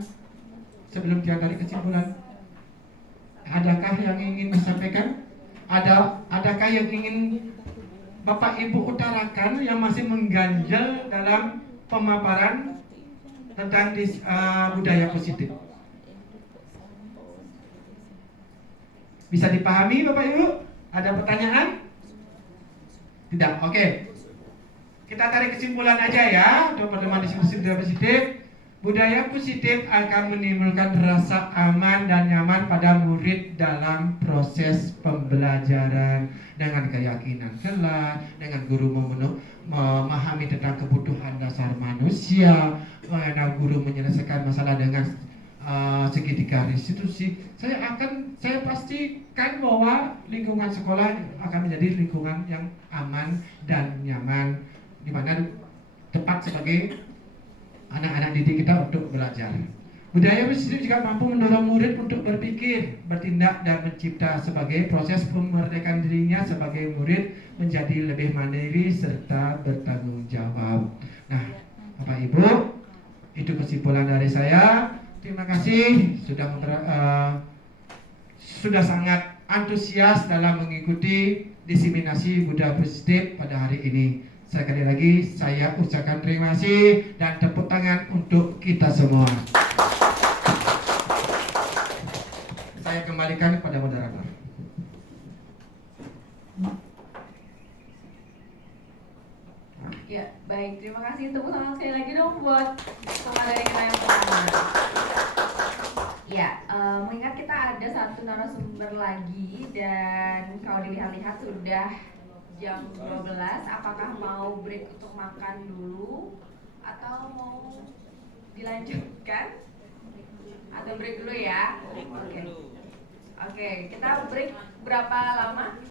sebelum kita tarik kesimpulan. Adakah yang ingin disampaikan? Adakah yang ingin Bapak Ibu utarakan yang masih mengganjal dalam pemaparan tentang budaya positif? Bisa dipahami Bapak Ibu? Ada pertanyaan? Tidak, oke. Kita tarik kesimpulan aja ya untuk pertemuan diskusi budaya positif. Budaya positif akan menimbulkan rasa aman dan nyaman pada murid dalam proses pembelajaran dengan keyakinan kelak, dengan guru memahami tentang kebutuhan dasar manusia, bagaimana guru menyelesaikan masalah dengan segitiga restitusi. Saya pastikan bahwa lingkungan sekolah akan menjadi lingkungan yang aman dan nyaman, di mana tepat sebagai anak-anak didik kita untuk belajar. Budaya positif juga mampu mendorong murid untuk berpikir, bertindak, dan mencipta sebagai proses pemerdekaan dirinya sebagai murid menjadi lebih mandiri serta bertanggung jawab. Nah, Bapak Ibu, itu kesimpulan dari saya. Terima kasih sudah sangat antusias dalam mengikuti diseminasi budaya positif pada hari ini. Sekali lagi saya ucapkan terima kasih dan tepuk tangan untuk kita semua. Saya kembalikan kepada moderator. Ya, baik. Terima kasih. Tepuk tangan sekali lagi dong buat pemateri kita yang pertama. Ya, mengingat kita ada satu narasumber lagi dan kalau dilihat-lihat sudah jam 12, apakah mau break untuk makan dulu atau mau dilanjutkan? Atau break dulu ya? Oke, kita break berapa lama?